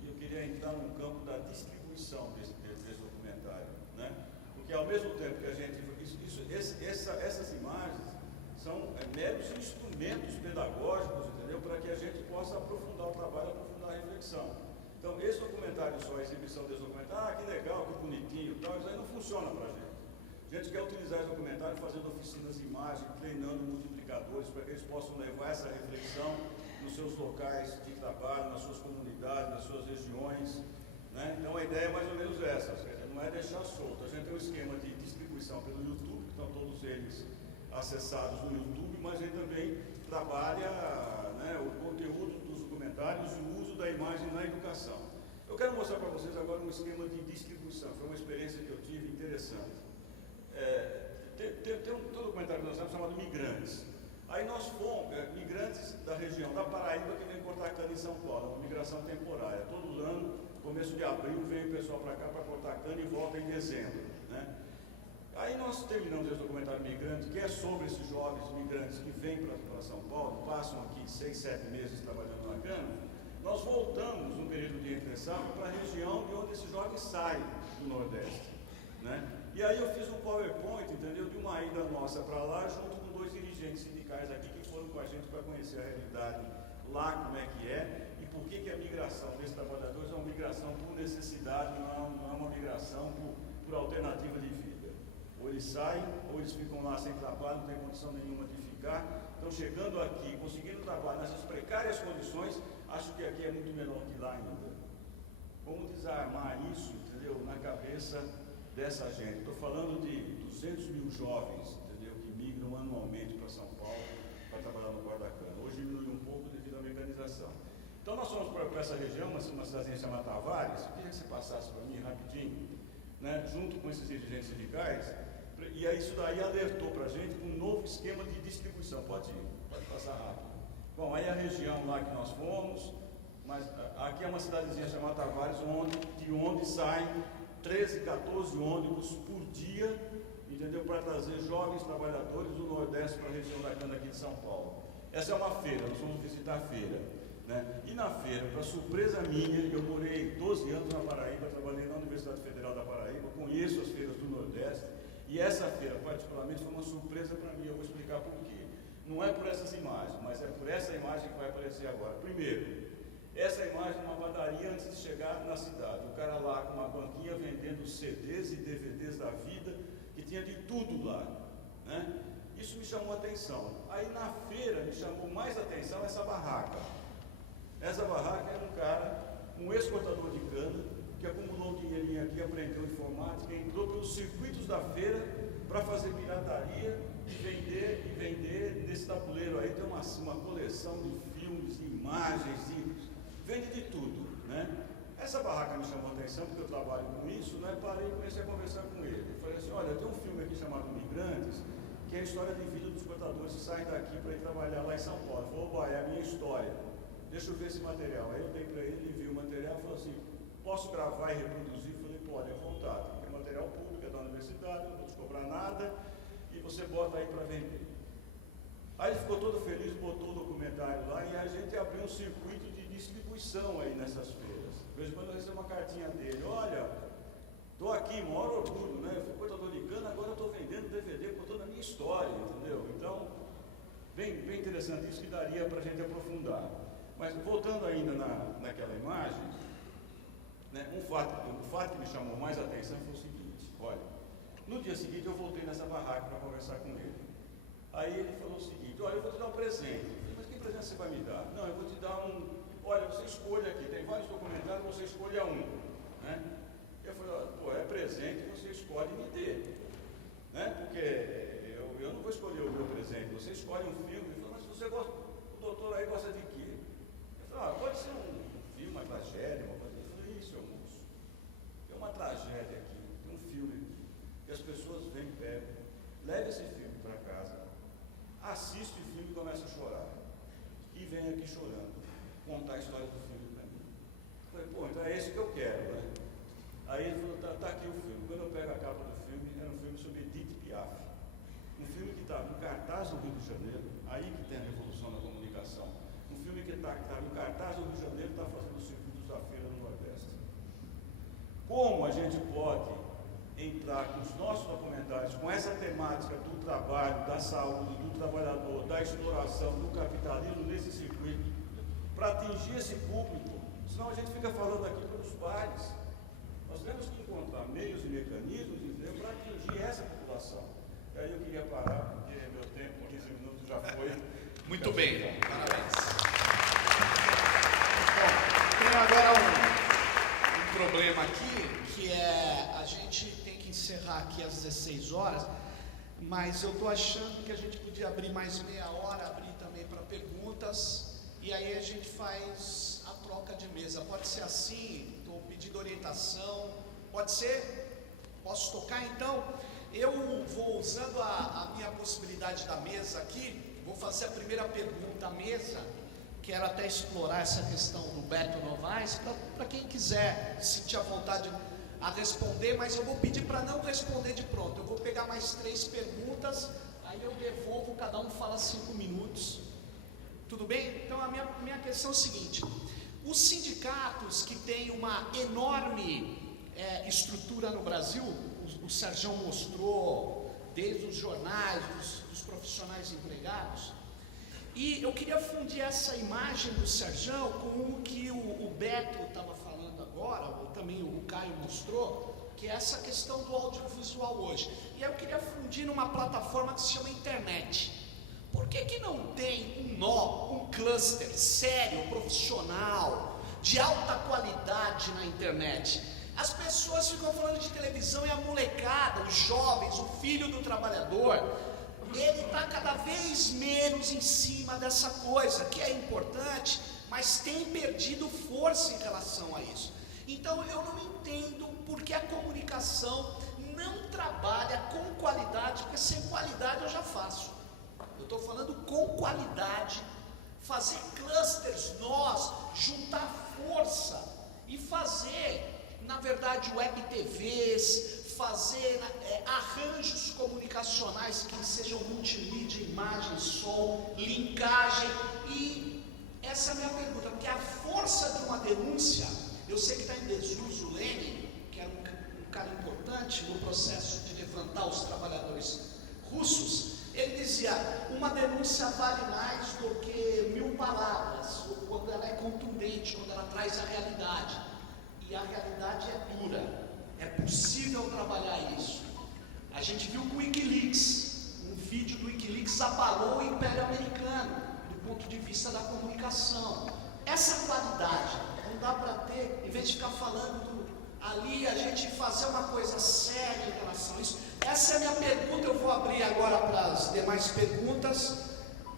Eu queria entrar no campo da distribuição desse documentário, né? Porque ao mesmo tempo que a gente... essas imagens são meros instrumentos pedagógicos, entendeu? Para que a gente possa aprofundar o trabalho, aprofundar a reflexão. Então, esse documentário só, a exibição desse documentário, que legal, que bonitinho e tal, isso aí não funciona para a gente. A gente quer utilizar esse documentário fazendo oficinas de imagem, treinando multiplicadores para que eles possam levar essa reflexão nos seus locais de trabalho, nas suas comunidades, nas suas regiões. Né? Então a ideia é mais ou menos essa, não é deixar solto. A gente tem um esquema de distribuição pelo YouTube, que estão todos eles acessados no YouTube, mas a gente também trabalha, né, o conteúdo dos documentários e o uso da imagem na educação. Eu quero mostrar para vocês agora um esquema de distribuição, foi uma experiência que eu tive interessante. Tem um documentário que nós temos chamado Migrantes. Aí nós fomos, migrantes da região da Paraíba que vem cortar cana em São Paulo, uma migração temporária. Todo ano, começo de abril, vem o pessoal para cá para cortar cana e volta em dezembro, né? Aí nós terminamos esse documentário Migrante, que é sobre esses jovens migrantes que vêm para São Paulo, passam aqui 6, 7 meses trabalhando na cana. Nós voltamos, no período de entre safra, para a região de onde esses jovens saem do Nordeste, né? E aí eu fiz um PowerPoint, entendeu, de uma ida nossa para lá, junto com 2 dirigentes sindicais aqui que foram com a gente para conhecer a realidade lá, como é que é, e por que a migração desses trabalhadores é uma migração por necessidade, não é uma migração por alternativa de vida. Ou eles saem, ou eles ficam lá sem trabalho, não tem condição nenhuma de ficar. Então, chegando aqui, conseguindo trabalho nessas precárias condições, acho que aqui é muito menor que lá ainda. Como desarmar isso, entendeu, na cabeça dessa gente? Estou falando de 200 mil jovens, entendeu, que migram anualmente para São Paulo para trabalhar no guarda-cana. Hoje diminuiu um pouco devido à mecanização. Então, nós fomos para essa região, uma cidadezinha chamada Tavares. Eu queria que você passasse para mim rapidinho, né, junto com esses dirigentes sindicais. E aí isso daí alertou para a gente um novo esquema de distribuição. Pode passar rápido. Bom, aí a região lá que nós fomos, mas aqui é uma cidadezinha chamada Tavares, de onde saem 13, 14 ônibus por dia, entendeu, para trazer jovens trabalhadores do Nordeste para a região da cana aqui de São Paulo. Essa é uma feira, nós vamos visitar a feira, né? E na feira, para surpresa minha, eu morei 12 anos na Paraíba, trabalhei na Universidade Federal da Paraíba, conheço as feiras do Nordeste. E essa feira, particularmente, foi uma surpresa para mim. Eu vou explicar por quê. Não é por essas imagens, mas é por essa imagem que vai aparecer agora. Primeiro, essa imagem é uma padaria antes de chegar na cidade. O cara lá com uma banquinha vendendo CDs e DVDs da vida, que tinha de tudo lá, né? Isso me chamou a atenção. Aí na feira me chamou mais atenção essa barraca. Essa barraca era um cara, um ex-cortador de cana, que acumulou um dinheirinho aqui, aprendeu informática, entrou pelos circuitos da feira para fazer pirataria e vender nesse tabuleiro aí. Tem uma coleção de filmes, de imagens, vende de tudo, né? Essa barraca me chamou a atenção porque eu trabalho com isso, né? Parei e comecei a conversar com ele. Falei assim, olha, tem um filme aqui chamado Migrantes, que é a história de vida dos cortadores que saem daqui para ir trabalhar lá em São Paulo. Ele falou, opa, é a minha história, deixa eu ver esse material. Aí eu dei para ele, ele viu o material e falou assim, posso gravar e reproduzir? Falei, pode, à vontade. É material público, é da universidade, não vou te cobrar nada, e você bota aí para vender. Aí ele ficou todo feliz, botou o documentário lá, e a gente abriu um circuito de distribuição aí nessas feiras. De vez em quando eu recebo uma cartinha dele, olha, estou aqui, maior orgulho, né? Eu fui cortador de cana, agora eu estou vendendo DVD contando a minha história, entendeu? Então, bem interessante, isso que daria para a gente aprofundar. Mas voltando ainda naquela imagem, né, o fato que me chamou mais a atenção foi o seguinte, olha, no dia seguinte eu voltei nessa barraca para conversar com ele. Aí ele falou o seguinte, olha, eu vou te dar um presente. Eu falei, mas que presente você vai me dar? Não, eu vou te dar olha, você escolhe aqui, tem vários documentários, você escolha um, né? Eu falei, olha, pô, é presente, você escolhe e me dê, né? Porque eu não vou escolher o meu presente, você escolhe um filme. Ele falou, mas você gosta, o doutor aí gosta de quê? Eu falei, pode ser um filme, uma tragédia, uma coisa. Eu falei, isso, moço, tem uma tragédia aqui, tem um filme aqui, que as pessoas vêm e pegam, leve esse filme para casa, assiste o filme e começa a chorar, e vem aqui chorando, contar a história do filme para mim. Eu falei, pô, então é esse que eu quero, né? Aí ele falou, tá aqui o filme. Quando eu pego a capa do filme, era um filme sobre Edith Piaf, um filme que estava em cartaz no Rio de Janeiro, aí que tem a revolução da comunicação, um filme que estava em cartaz no Rio de Janeiro, está fazendo os circuitos da feira no Nordeste. Como a gente pode entrar com os nossos documentários, com essa temática do trabalho, da saúde, do trabalhador, da exploração, do capitalismo nesse circuito, para atingir esse público? Senão a gente fica falando aqui pelos pares. Nós temos que encontrar meios e mecanismos para atingir essa população. E aí eu queria parar, porque meu tempo, 15 minutos já foi. Muito bem, parabéns. Bom, tem agora um problema aqui, que é, a gente tem que encerrar aqui às 16 horas, mas eu estou achando que a gente podia abrir mais meia hora, abrir também para perguntas, e aí a gente faz a troca de mesa. Pode ser assim, estou pedindo orientação, pode ser? Posso tocar então? Eu vou usando a minha possibilidade da mesa aqui, vou fazer a primeira pergunta à mesa. Quero até explorar essa questão do Beto Novaes, para quem quiser sentir a vontade a responder, mas eu vou pedir para não responder de pronto. Eu vou pegar mais 3 perguntas, aí eu devolvo, cada um fala 5 minutos. Tudo bem? Então a minha questão é o seguinte: os sindicatos que têm uma enorme estrutura no Brasil, o Sergião mostrou, desde os jornais, dos profissionais empregados, e eu queria fundir essa imagem do Sergião com o que o Beto estava falando agora, ou também o Caio mostrou, que é essa questão do audiovisual hoje. E aí eu queria fundir numa plataforma que se chama internet. Por que não tem um cluster sério, profissional, de alta qualidade na internet? As pessoas ficam falando de televisão e a molecada, os jovens, o filho do trabalhador, ele está cada vez menos em cima dessa coisa, que é importante, mas tem perdido força em relação a isso. Então eu não entendo por que a comunicação não trabalha com qualidade, porque sem qualidade eu já faço. Eu estou falando com qualidade, fazer clusters, nós, juntar força e fazer, na verdade, web TVs, fazer arranjos comunicacionais que sejam multimídia, imagem, som, linkagem. E essa é a minha pergunta, porque a força de uma denúncia, eu sei que está em desuso o Lenin, que era um cara importante no processo de levantar os trabalhadores russos. Ele dizia, uma denúncia vale mais do que 1000 palavras, quando ela é contundente, quando ela traz a realidade. E a realidade é dura. É possível trabalhar isso. A gente viu com o Wikileaks, um vídeo do Wikileaks abalou o Império Americano, do ponto de vista da comunicação. Essa qualidade não dá para ter, em vez de ficar falando ali, a gente fazer uma coisa séria em relação a isso. Essa é a minha pergunta, eu vou abrir agora para as demais perguntas.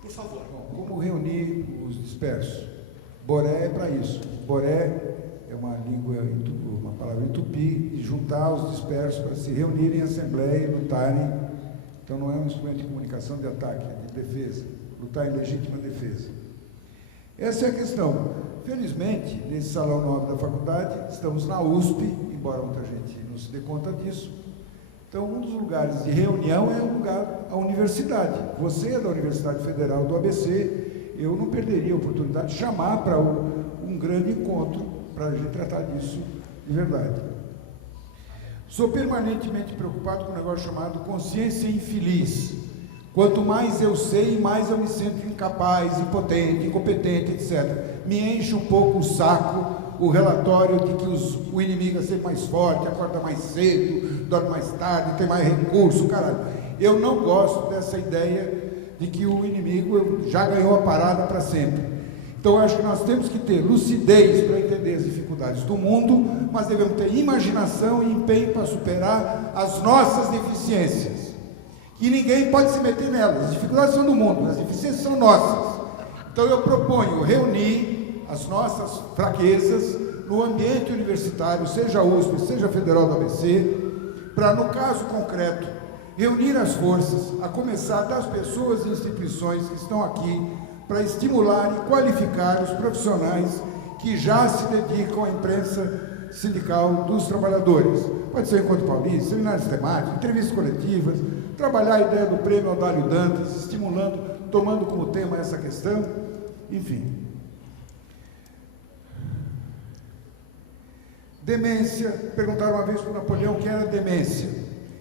Por favor. Bom, como reunir os dispersos? Boré é para isso. Boré é uma língua, uma palavra em tupi, e juntar os dispersos para se reunirem em assembleia e lutarem. Então não é um instrumento de comunicação de ataque, é de defesa, lutar em legítima defesa. Essa é a questão. Felizmente, nesse salão nobre da faculdade, estamos na USP, embora muita gente não se dê conta disso. Então, um dos lugares de reunião é um lugar, a universidade. Você é da Universidade Federal do ABC, eu não perderia a oportunidade de chamar para um grande encontro, para a gente tratar disso de verdade. Sou permanentemente preocupado com um negócio chamado consciência infeliz. Quanto mais eu sei, mais eu me sinto incapaz, impotente, incompetente, etc. Me enche um pouco o saco o relatório de que o inimigo é sempre mais forte, acorda mais cedo, dorme mais tarde, tem mais recurso, caralho. Eu não gosto dessa ideia de que o inimigo já ganhou a parada para sempre. Então, eu acho que nós temos que ter lucidez para entender as dificuldades do mundo, mas devemos ter imaginação e empenho para superar as nossas deficiências. E ninguém pode se meter nelas. As dificuldades são do mundo, as deficiências são nossas. Então, eu proponho reunir as nossas fraquezas no ambiente universitário, seja a USP, seja a Federal do ABC, para, no caso concreto, reunir as forças, a começar das pessoas e instituições que estão aqui, para estimular e qualificar os profissionais que já se dedicam à imprensa sindical dos trabalhadores. Pode ser o Encontro Paulista, seminários temáticos, entrevistas coletivas, trabalhar a ideia do prêmio Audálio Dantas, estimulando, tomando como tema essa questão, enfim. Demência, perguntaram uma vez para o Napoleão o que era demência.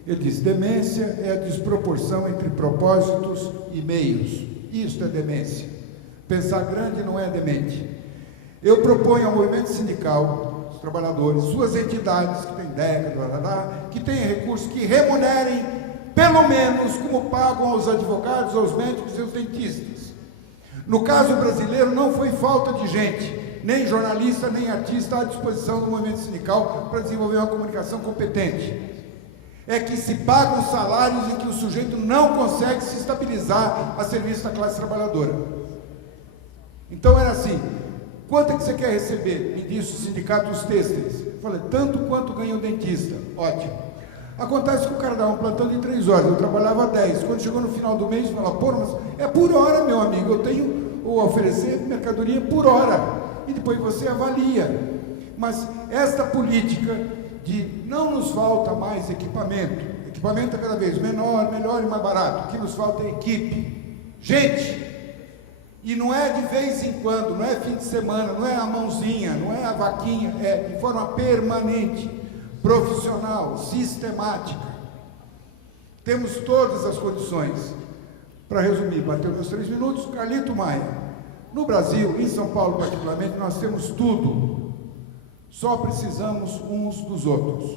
Ele disse, demência é a desproporção entre propósitos e meios. Isso é demência. Pensar grande não é demente. Eu proponho ao movimento sindical, os trabalhadores, suas entidades que têm décadas, que têm recursos, que remunerem, pelo menos, como pagam aos advogados, aos médicos e aos dentistas. No caso brasileiro, não foi falta de gente, nem jornalista, nem artista à disposição do movimento sindical para desenvolver uma comunicação competente. É que se pagam salários em que o sujeito não consegue se estabilizar a serviço da classe trabalhadora. Então era assim, quanto é que você quer receber? Me disse o sindicato dos têxteis. Eu falei, tanto quanto ganha o dentista. Ótimo. Acontece que o cara dá um plantão de 3 horas, eu trabalhava 10. Quando chegou no final do mês, fala, pô, mas é por hora, meu amigo, eu tenho o oferecer mercadoria por hora. E depois você avalia. Mas esta política de não nos falta mais equipamento é cada vez menor, melhor e mais barato. O que nos falta é equipe. Gente! E não é de vez em quando, não é fim de semana, não é a mãozinha, não é a vaquinha, é de forma permanente, profissional, sistemática. Temos todas as condições. Para resumir, bateu meus 3 minutos, Carlito Maia. No Brasil, em São Paulo particularmente, nós temos tudo. Só precisamos uns dos outros.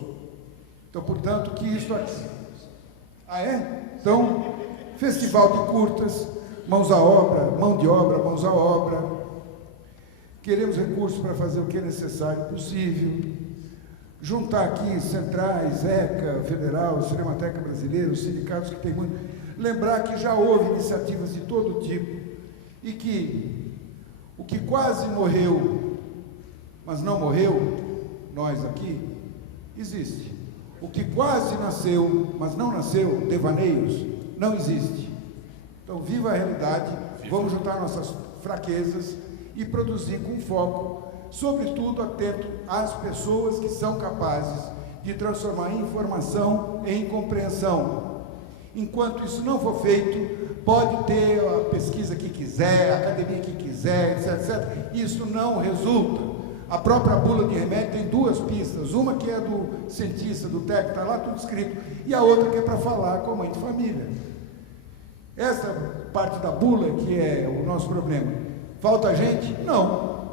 Então, portanto, que isso aqui... Ah, é? Então, festival de curtas, mãos à obra, mão de obra, mãos à obra. Queremos recursos para fazer o que é necessário possível. Juntar aqui centrais, ECA, Federal, Cinemateca Brasileira, os sindicatos que tem muito. Lembrar que já houve iniciativas de todo tipo e que o que quase morreu, mas não morreu, nós aqui, existe. O que quase nasceu, mas não nasceu, devaneios, não existe. Então, viva a realidade, vamos juntar nossas fraquezas e produzir com foco, sobretudo atento às pessoas que são capazes de transformar informação em compreensão. Enquanto isso não for feito, pode ter a pesquisa que quiser, a academia que quiser, etc, etc. Isso não resulta. A própria bula de remédio tem 2 pistas, uma que é do cientista, do técnico, está lá tudo escrito, e a outra que é para falar com a mãe de família. Essa parte da bula que é o nosso problema. Falta gente? Não.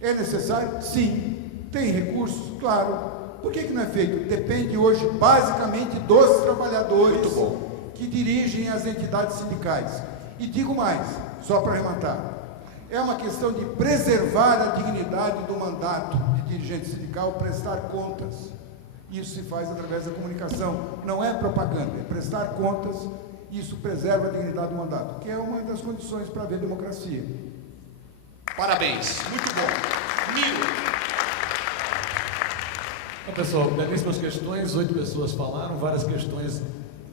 É necessário? Sim. Tem recursos? Claro. Por que não é feito? Depende hoje basicamente dos trabalhadores que dirigem as entidades sindicais. E digo mais, só para arrematar, é uma questão de preservar a dignidade do mandato de dirigente sindical, prestar contas. Isso se faz através da comunicação, não é propaganda, é prestar contas. Isso preserva a dignidade do mandato, que é uma das condições para haver democracia. Parabéns, muito bom. Miro. Bom, pessoal, belíssimas questões, 8 pessoas falaram, várias questões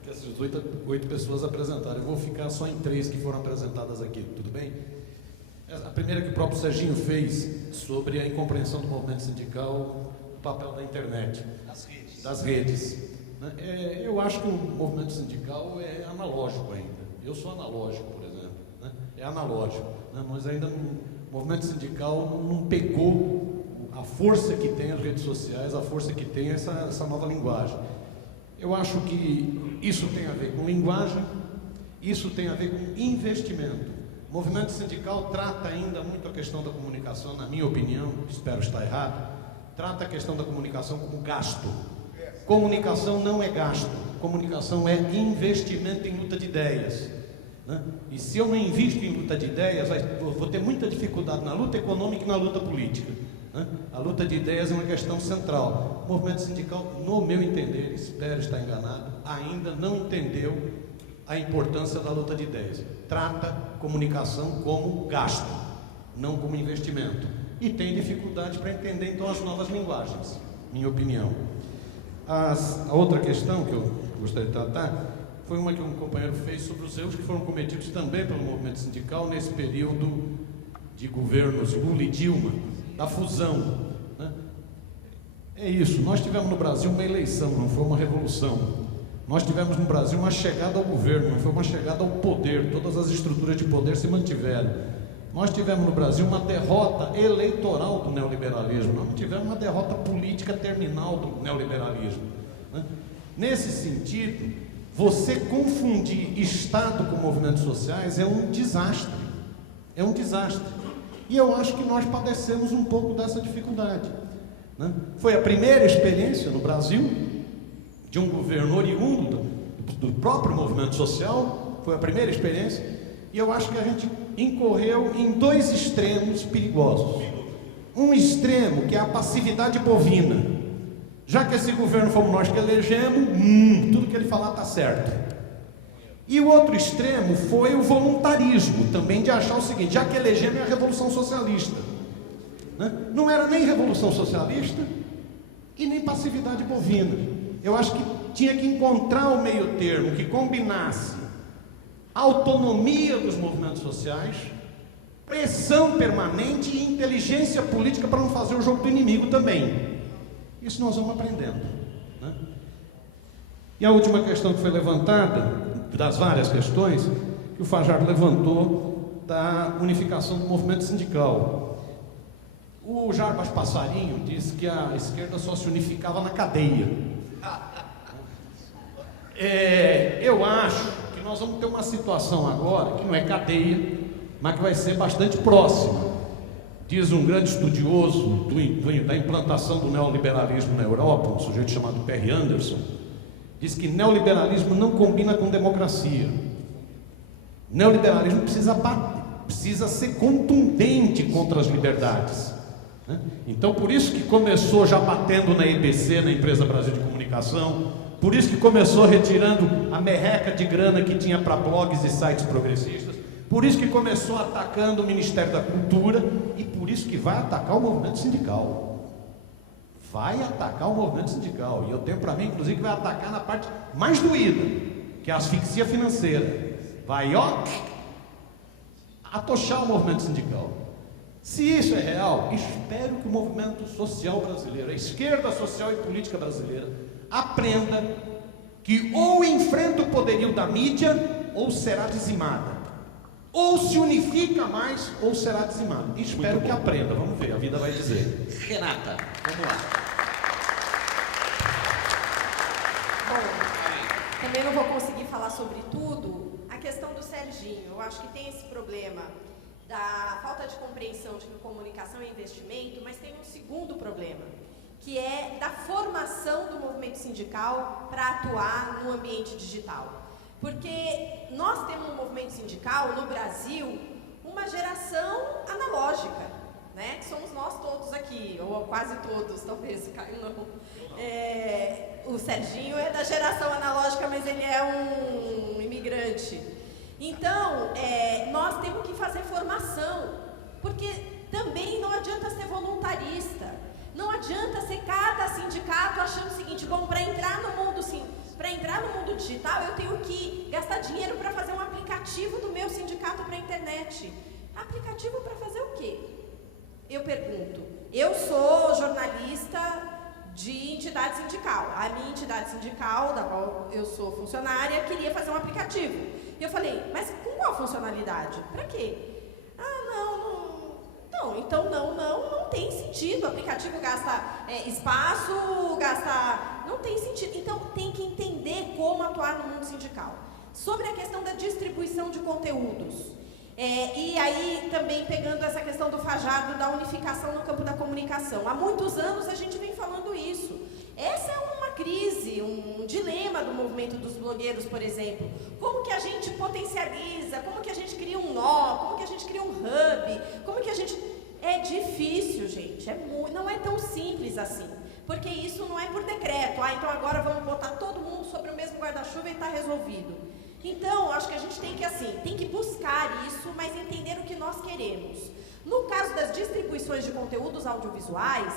que essas 8 pessoas apresentaram. Eu vou ficar só em 3 que foram apresentadas aqui, tudo bem? A primeira que o próprio Serginho fez sobre a incompreensão do movimento sindical, o papel da internet, das redes. Eu acho que o movimento sindical é analógico ainda. Eu sou analógico, por exemplo. É analógico. Mas ainda o movimento sindical não pegou a força que tem as redes sociais, a força que tem essa nova linguagem. Eu acho que isso tem a ver com linguagem, isso tem a ver com investimento. O movimento sindical trata ainda muito a questão da comunicação, na minha opinião, espero estar errado, trata a questão da comunicação como gasto. Comunicação não é gasto, comunicação é investimento em luta de ideias. E se eu não invisto em luta de ideias, vou ter muita dificuldade na luta econômica e na luta política. A luta de ideias é uma questão central. O movimento sindical, no meu entender, espero estar enganado, ainda não entendeu a importância da luta de ideias. Trata comunicação como gasto, não como investimento. E tem dificuldade para entender, então, as novas linguagens, minha opinião. A outra questão que eu gostaria de tratar foi uma que um companheiro fez sobre os erros que foram cometidos também pelo movimento sindical nesse período de governos Lula e Dilma, da fusão. É isso, nós tivemos no Brasil uma eleição, não foi uma revolução. Nós tivemos no Brasil uma chegada ao governo, não foi uma chegada ao poder, todas as estruturas de poder se mantiveram. Nós tivemos no Brasil uma derrota eleitoral do neoliberalismo, nós não tivemos uma derrota política terminal do neoliberalismo. Nesse sentido, você confundir Estado com movimentos sociais é um desastre. É um desastre. E eu acho que nós padecemos um pouco dessa dificuldade. Foi a primeira experiência no Brasil de um governo oriundo do próprio movimento social, foi a primeira experiência, e eu acho que a gente incorreu em 2 extremos perigosos. Um extremo que é a passividade bovina. Já que esse governo fomos nós que elegemos, tudo que ele falar está certo. E o outro extremo foi o voluntarismo, também de achar o seguinte, já que elegemos é a Revolução Socialista. Não era nem Revolução Socialista e nem passividade bovina. Eu acho que tinha que encontrar o meio termo que combinasse a autonomia dos movimentos sociais, pressão permanente e inteligência política para não fazer o jogo do inimigo também. Isso nós vamos aprendendo, né? E a última questão que foi levantada, das várias questões que o Fajardo levantou, da unificação do movimento sindical. O Jarbas Passarinho disse que a esquerda só se unificava na cadeia. Eu acho que nós vamos ter uma situação agora que não é cadeia, mas que vai ser bastante próxima. Diz um grande estudioso da implantação do neoliberalismo na Europa, um sujeito chamado Perry Anderson, diz que neoliberalismo não combina com democracia. Neoliberalismo precisa ser contundente contra as liberdades, né? Então, por isso que começou já batendo na EBC, na Empresa Brasil de Comunicação, por isso que começou retirando a merreca de grana que tinha para blogs e sites progressistas, por isso que começou atacando o Ministério da Cultura e por isso que vai atacar o movimento sindical. Vai atacar o movimento sindical. E eu tenho para mim, inclusive, que vai atacar na parte mais doída, que é a asfixia financeira. Vai, atochar o movimento sindical. Se isso é real, espero que o movimento social brasileiro, a esquerda social e política brasileira, aprenda que ou enfrenta o poderio da mídia ou será dizimada. Ou se unifica mais ou será dizimada. Espero que aprenda. Vamos ver, a vida vai dizer. Renata, vamos lá. Bom, também não vou conseguir falar sobre tudo. A questão do Serginho, eu acho que tem esse problema da falta de compreensão de que comunicação é investimento, mas tem um segundo problema, que é da formação do movimento sindical para atuar no ambiente digital. Porque nós temos no movimento sindical, no Brasil, uma geração analógica, né? Que somos nós todos aqui, ou quase todos, talvez, Caio não. O Serginho é da geração analógica, mas ele é um imigrante. Então, nós temos que fazer formação, porque também não adianta ser voluntarista, não adianta ser cada sindicato achando o seguinte, bom, para entrar no mundo digital, eu tenho que gastar dinheiro para fazer um aplicativo do meu sindicato para a internet. Aplicativo para fazer o quê? Eu pergunto. Eu sou jornalista de entidade sindical. A minha entidade sindical, da qual eu sou funcionária, queria fazer um aplicativo. E eu falei, mas com qual funcionalidade? Para quê? Então não tem sentido. O aplicativo gasta espaço, não tem sentido. Então tem que entender como atuar no mundo sindical. Sobre a questão da distribuição de conteúdos. E aí também pegando essa questão do Fajardo, da unificação no campo da comunicação. Há muitos anos a gente vem falando isso. Essa é uma crise, um dilema do movimento dos blogueiros, por exemplo. Como que a gente potencializa, como que a gente cria um nó, como que a gente cria um hub, como que a gente... É difícil, gente, não é tão simples assim, porque isso não é por decreto, então agora vamos botar todo mundo sobre o mesmo guarda-chuva e está resolvido. Então, acho que a gente tem que buscar isso, mas entender o que nós queremos. No caso das distribuições de conteúdos audiovisuais,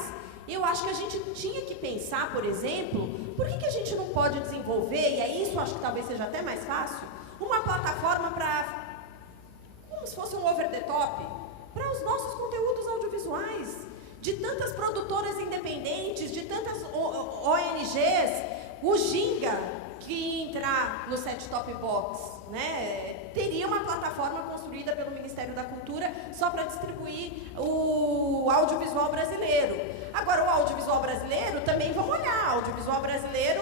eu acho que a gente tinha que pensar, por exemplo, por que a gente não pode desenvolver, e aí isso acho que talvez seja até mais fácil, uma plataforma para, como se fosse um over the top, para os nossos conteúdos audiovisuais, de tantas produtoras independentes, de tantas ONGs, o Ginga, que entrar no set-top box, né, teria uma plataforma construída pelo Ministério da Cultura só para distribuir o audiovisual brasileiro. Agora, o audiovisual brasileiro também vamos olhar, o audiovisual brasileiro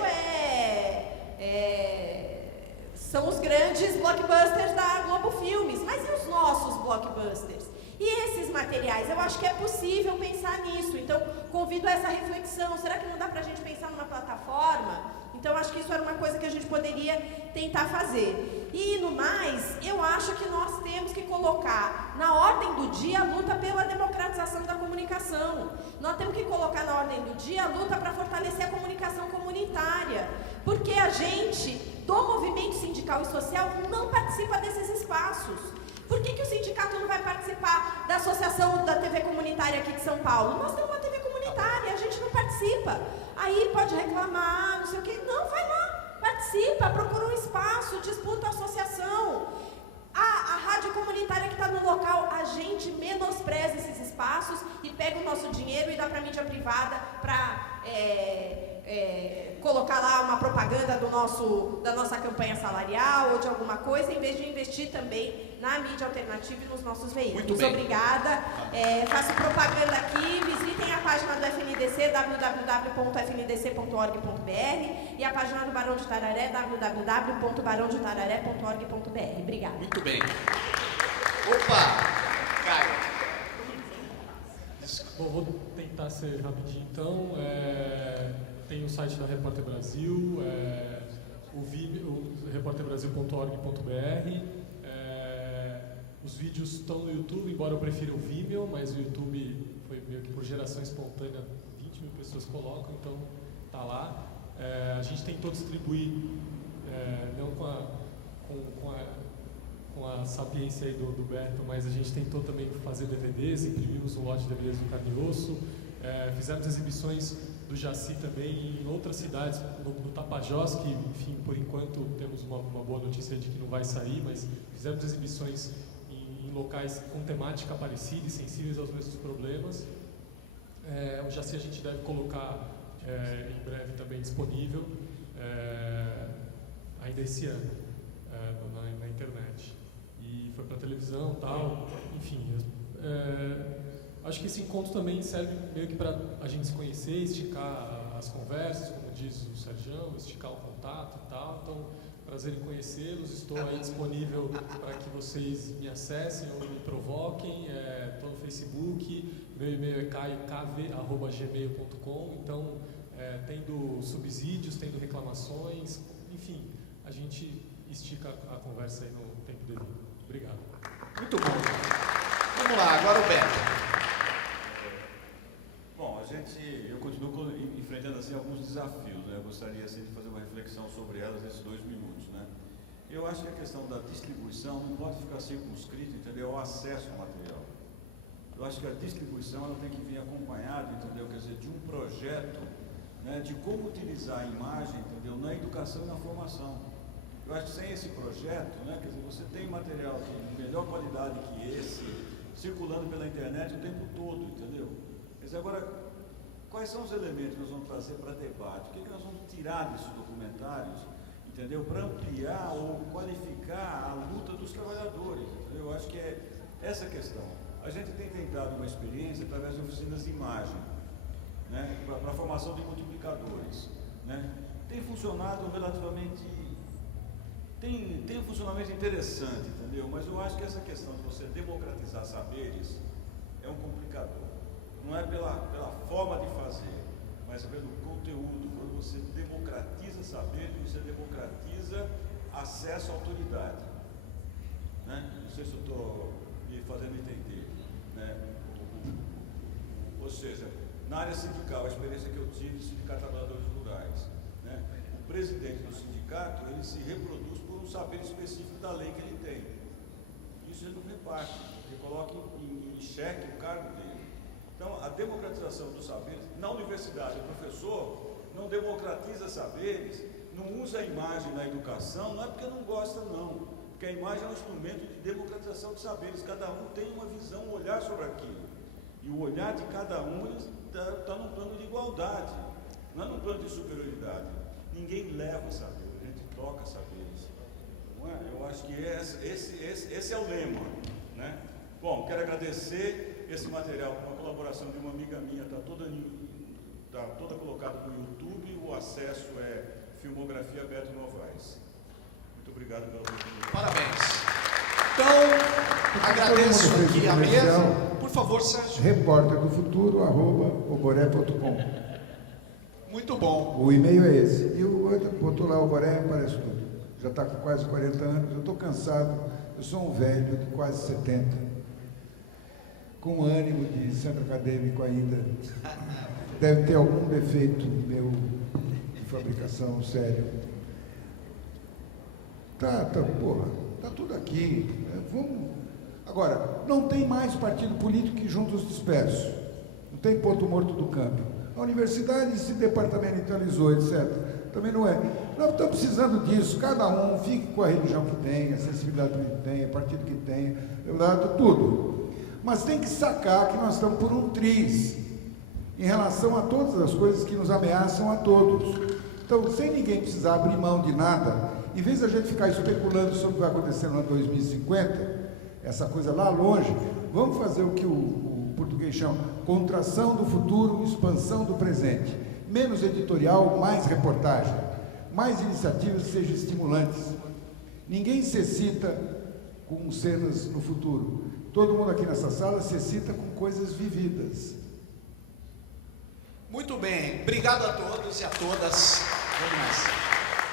são os grandes blockbusters da Globo Filmes, mas e os nossos blockbusters? E esses materiais, eu acho que é possível pensar nisso, então convido a essa reflexão, será que não dá para a gente pensar numa plataforma? Então acho que isso era uma coisa que a gente poderia tentar fazer. E no mais, eu acho que nós temos que colocar na ordem do dia a luta pela democratização da comunicação. Nós temos que colocar na ordem do dia a luta para fortalecer a comunicação comunitária, porque a gente, do movimento sindical e social, não participa desses espaços. Por que o sindicato não vai participar da associação da TV comunitária aqui de São Paulo? Nós temos uma TV comunitária, a gente não participa. aí pode reclamar, não sei o quê. Não, vai lá, participa, procura um espaço, disputa a associação. A rádio comunitária que está no local, a gente menospreza esses espaços e pega o nosso dinheiro e dá para a mídia privada para colocar lá uma propaganda da nossa campanha salarial ou de alguma coisa, em vez de investir também na mídia alternativa e nos nossos veículos. Muito obrigada. Faço propaganda aqui, visitem a página do FNDC, www.fndc.org.br, e a página do Barão de Tararé, www.barãodetararé.org.br. Obrigada. Muito bem. Opa! Caio. Bom, vou tentar ser rapidinho então. Tem o site da Repórter Brasil, o repórterbrasil.org.br. Os vídeos estão no YouTube, embora eu prefira o Vimeo, mas o YouTube foi meio que por geração espontânea, 20 mil pessoas colocam, então tá lá. A gente tentou distribuir, não com a sapiência aí do Berto, mas a gente tentou também fazer DVDs, imprimimos um lote de DVDs do Carne e Osso, fizemos exibições do Jaci também em outras cidades, no Tapajós, que, enfim, por enquanto temos uma boa notícia de que não vai sair, mas fizemos exibições em locais com temática parecida e sensíveis aos mesmos problemas. O Jaci a gente deve colocar em breve também disponível, ainda esse ano, na internet. E foi para televisão e tal, enfim. Acho que esse encontro também serve meio que para a gente se conhecer, esticar as conversas, como diz o Sergião, esticar o contato e tal. Então, prazer em conhecê-los. Estou aí disponível para que vocês me acessem ou me provoquem. Estou no Facebook, meu e-mail é caio.kv@gmail.com. Então, tendo subsídios, tendo reclamações, enfim, a gente estica a conversa aí no tempo devido. Obrigado. Muito bom. Vamos lá, agora o Beto. Bom, eu continuo enfrentando assim alguns desafios, né? Eu gostaria assim de fazer uma reflexão sobre elas nesses 2 minutos, né? Eu acho que a questão da distribuição não pode ficar circunscrita, entendeu, ao acesso ao material. Eu acho que a distribuição ela tem que vir acompanhada, entendeu, quer dizer, de um projeto, né, de como utilizar a imagem, entendeu, na educação e na formação. Eu acho que sem esse projeto, né, quer dizer, você tem material de melhor qualidade que esse circulando pela internet o tempo todo, entendeu? Quer dizer, agora, quais são os elementos que nós vamos trazer para debate? O que nós vamos tirar desses documentários, entendeu? Para ampliar ou qualificar a luta dos trabalhadores, entendeu? Eu acho que é essa a questão. A gente tem tentado uma experiência através de oficinas de imagem, né? Para a formação de multiplicadores, né? Tem funcionado relativamente... Tem um funcionamento interessante, entendeu? Mas eu acho que essa questão de você democratizar saberes é um complicador. Não é pela forma de fazer, mas pelo conteúdo. Quando você democratiza saber, você democratiza acesso à autoridade, né? Não sei se eu estou me fazendo entender, né? Ou seja, na área sindical, a experiência que eu tive, Sindicato de Trabalhadores Rurais, né? O presidente do sindicato, ele se reproduz por um saber específico da lei que ele tem. Isso ele não reparte, ele coloca em xeque o cargo dele. Então, a democratização dos saberes, na universidade, o professor não democratiza saberes, não usa a imagem na educação, não é porque não gosta, não. Porque a imagem é um instrumento de democratização de saberes. Cada um tem uma visão, um olhar sobre aquilo. E o olhar de cada um está num plano de igualdade, não é num plano de superioridade. Ninguém leva saber, a gente toca saberes. Não é? Eu acho que esse é o lema, né? Bom, quero agradecer esse material com a colaboração de uma amiga minha, está toda colocada no YouTube, o acesso é Filmografia Beto Novaes. Muito obrigado pela oportunidade. Parabéns. Então, agradeço aqui a mesa. Por favor, Sérgio. repórterdofuturo@oboré.com. Muito bom. O e-mail é esse. E o outro botou lá, Oboré, aparece tudo. Já está com quase 40 anos, eu estou cansado, eu sou um velho de quase 70. Com ânimo de centro acadêmico ainda, deve ter algum defeito meu de fabricação sério. Tá tudo aqui. Vamos. Agora, não tem mais partido político que junta os dispersos. Não tem ponto morto do campo. A universidade, esse departamentalizou, etc. Também não é. Nós estamos precisando disso, cada um fique com a religião que tem, a sensibilidade que tem, o partido que tem, tudo. Mas tem que sacar que nós estamos por um triz em relação a todas as coisas que nos ameaçam a todos. Então, sem ninguém precisar abrir mão de nada, em vez da gente ficar especulando sobre o que vai acontecer no ano 2050, essa coisa lá longe, vamos fazer o que o português chama contração do futuro, expansão do presente. Menos editorial, mais reportagem, mais iniciativas que sejam estimulantes. Ninguém se excita com cenas no futuro. Todo mundo aqui nessa sala se excita com coisas vividas. Muito bem, obrigado a todos e a todas. Vamos mais.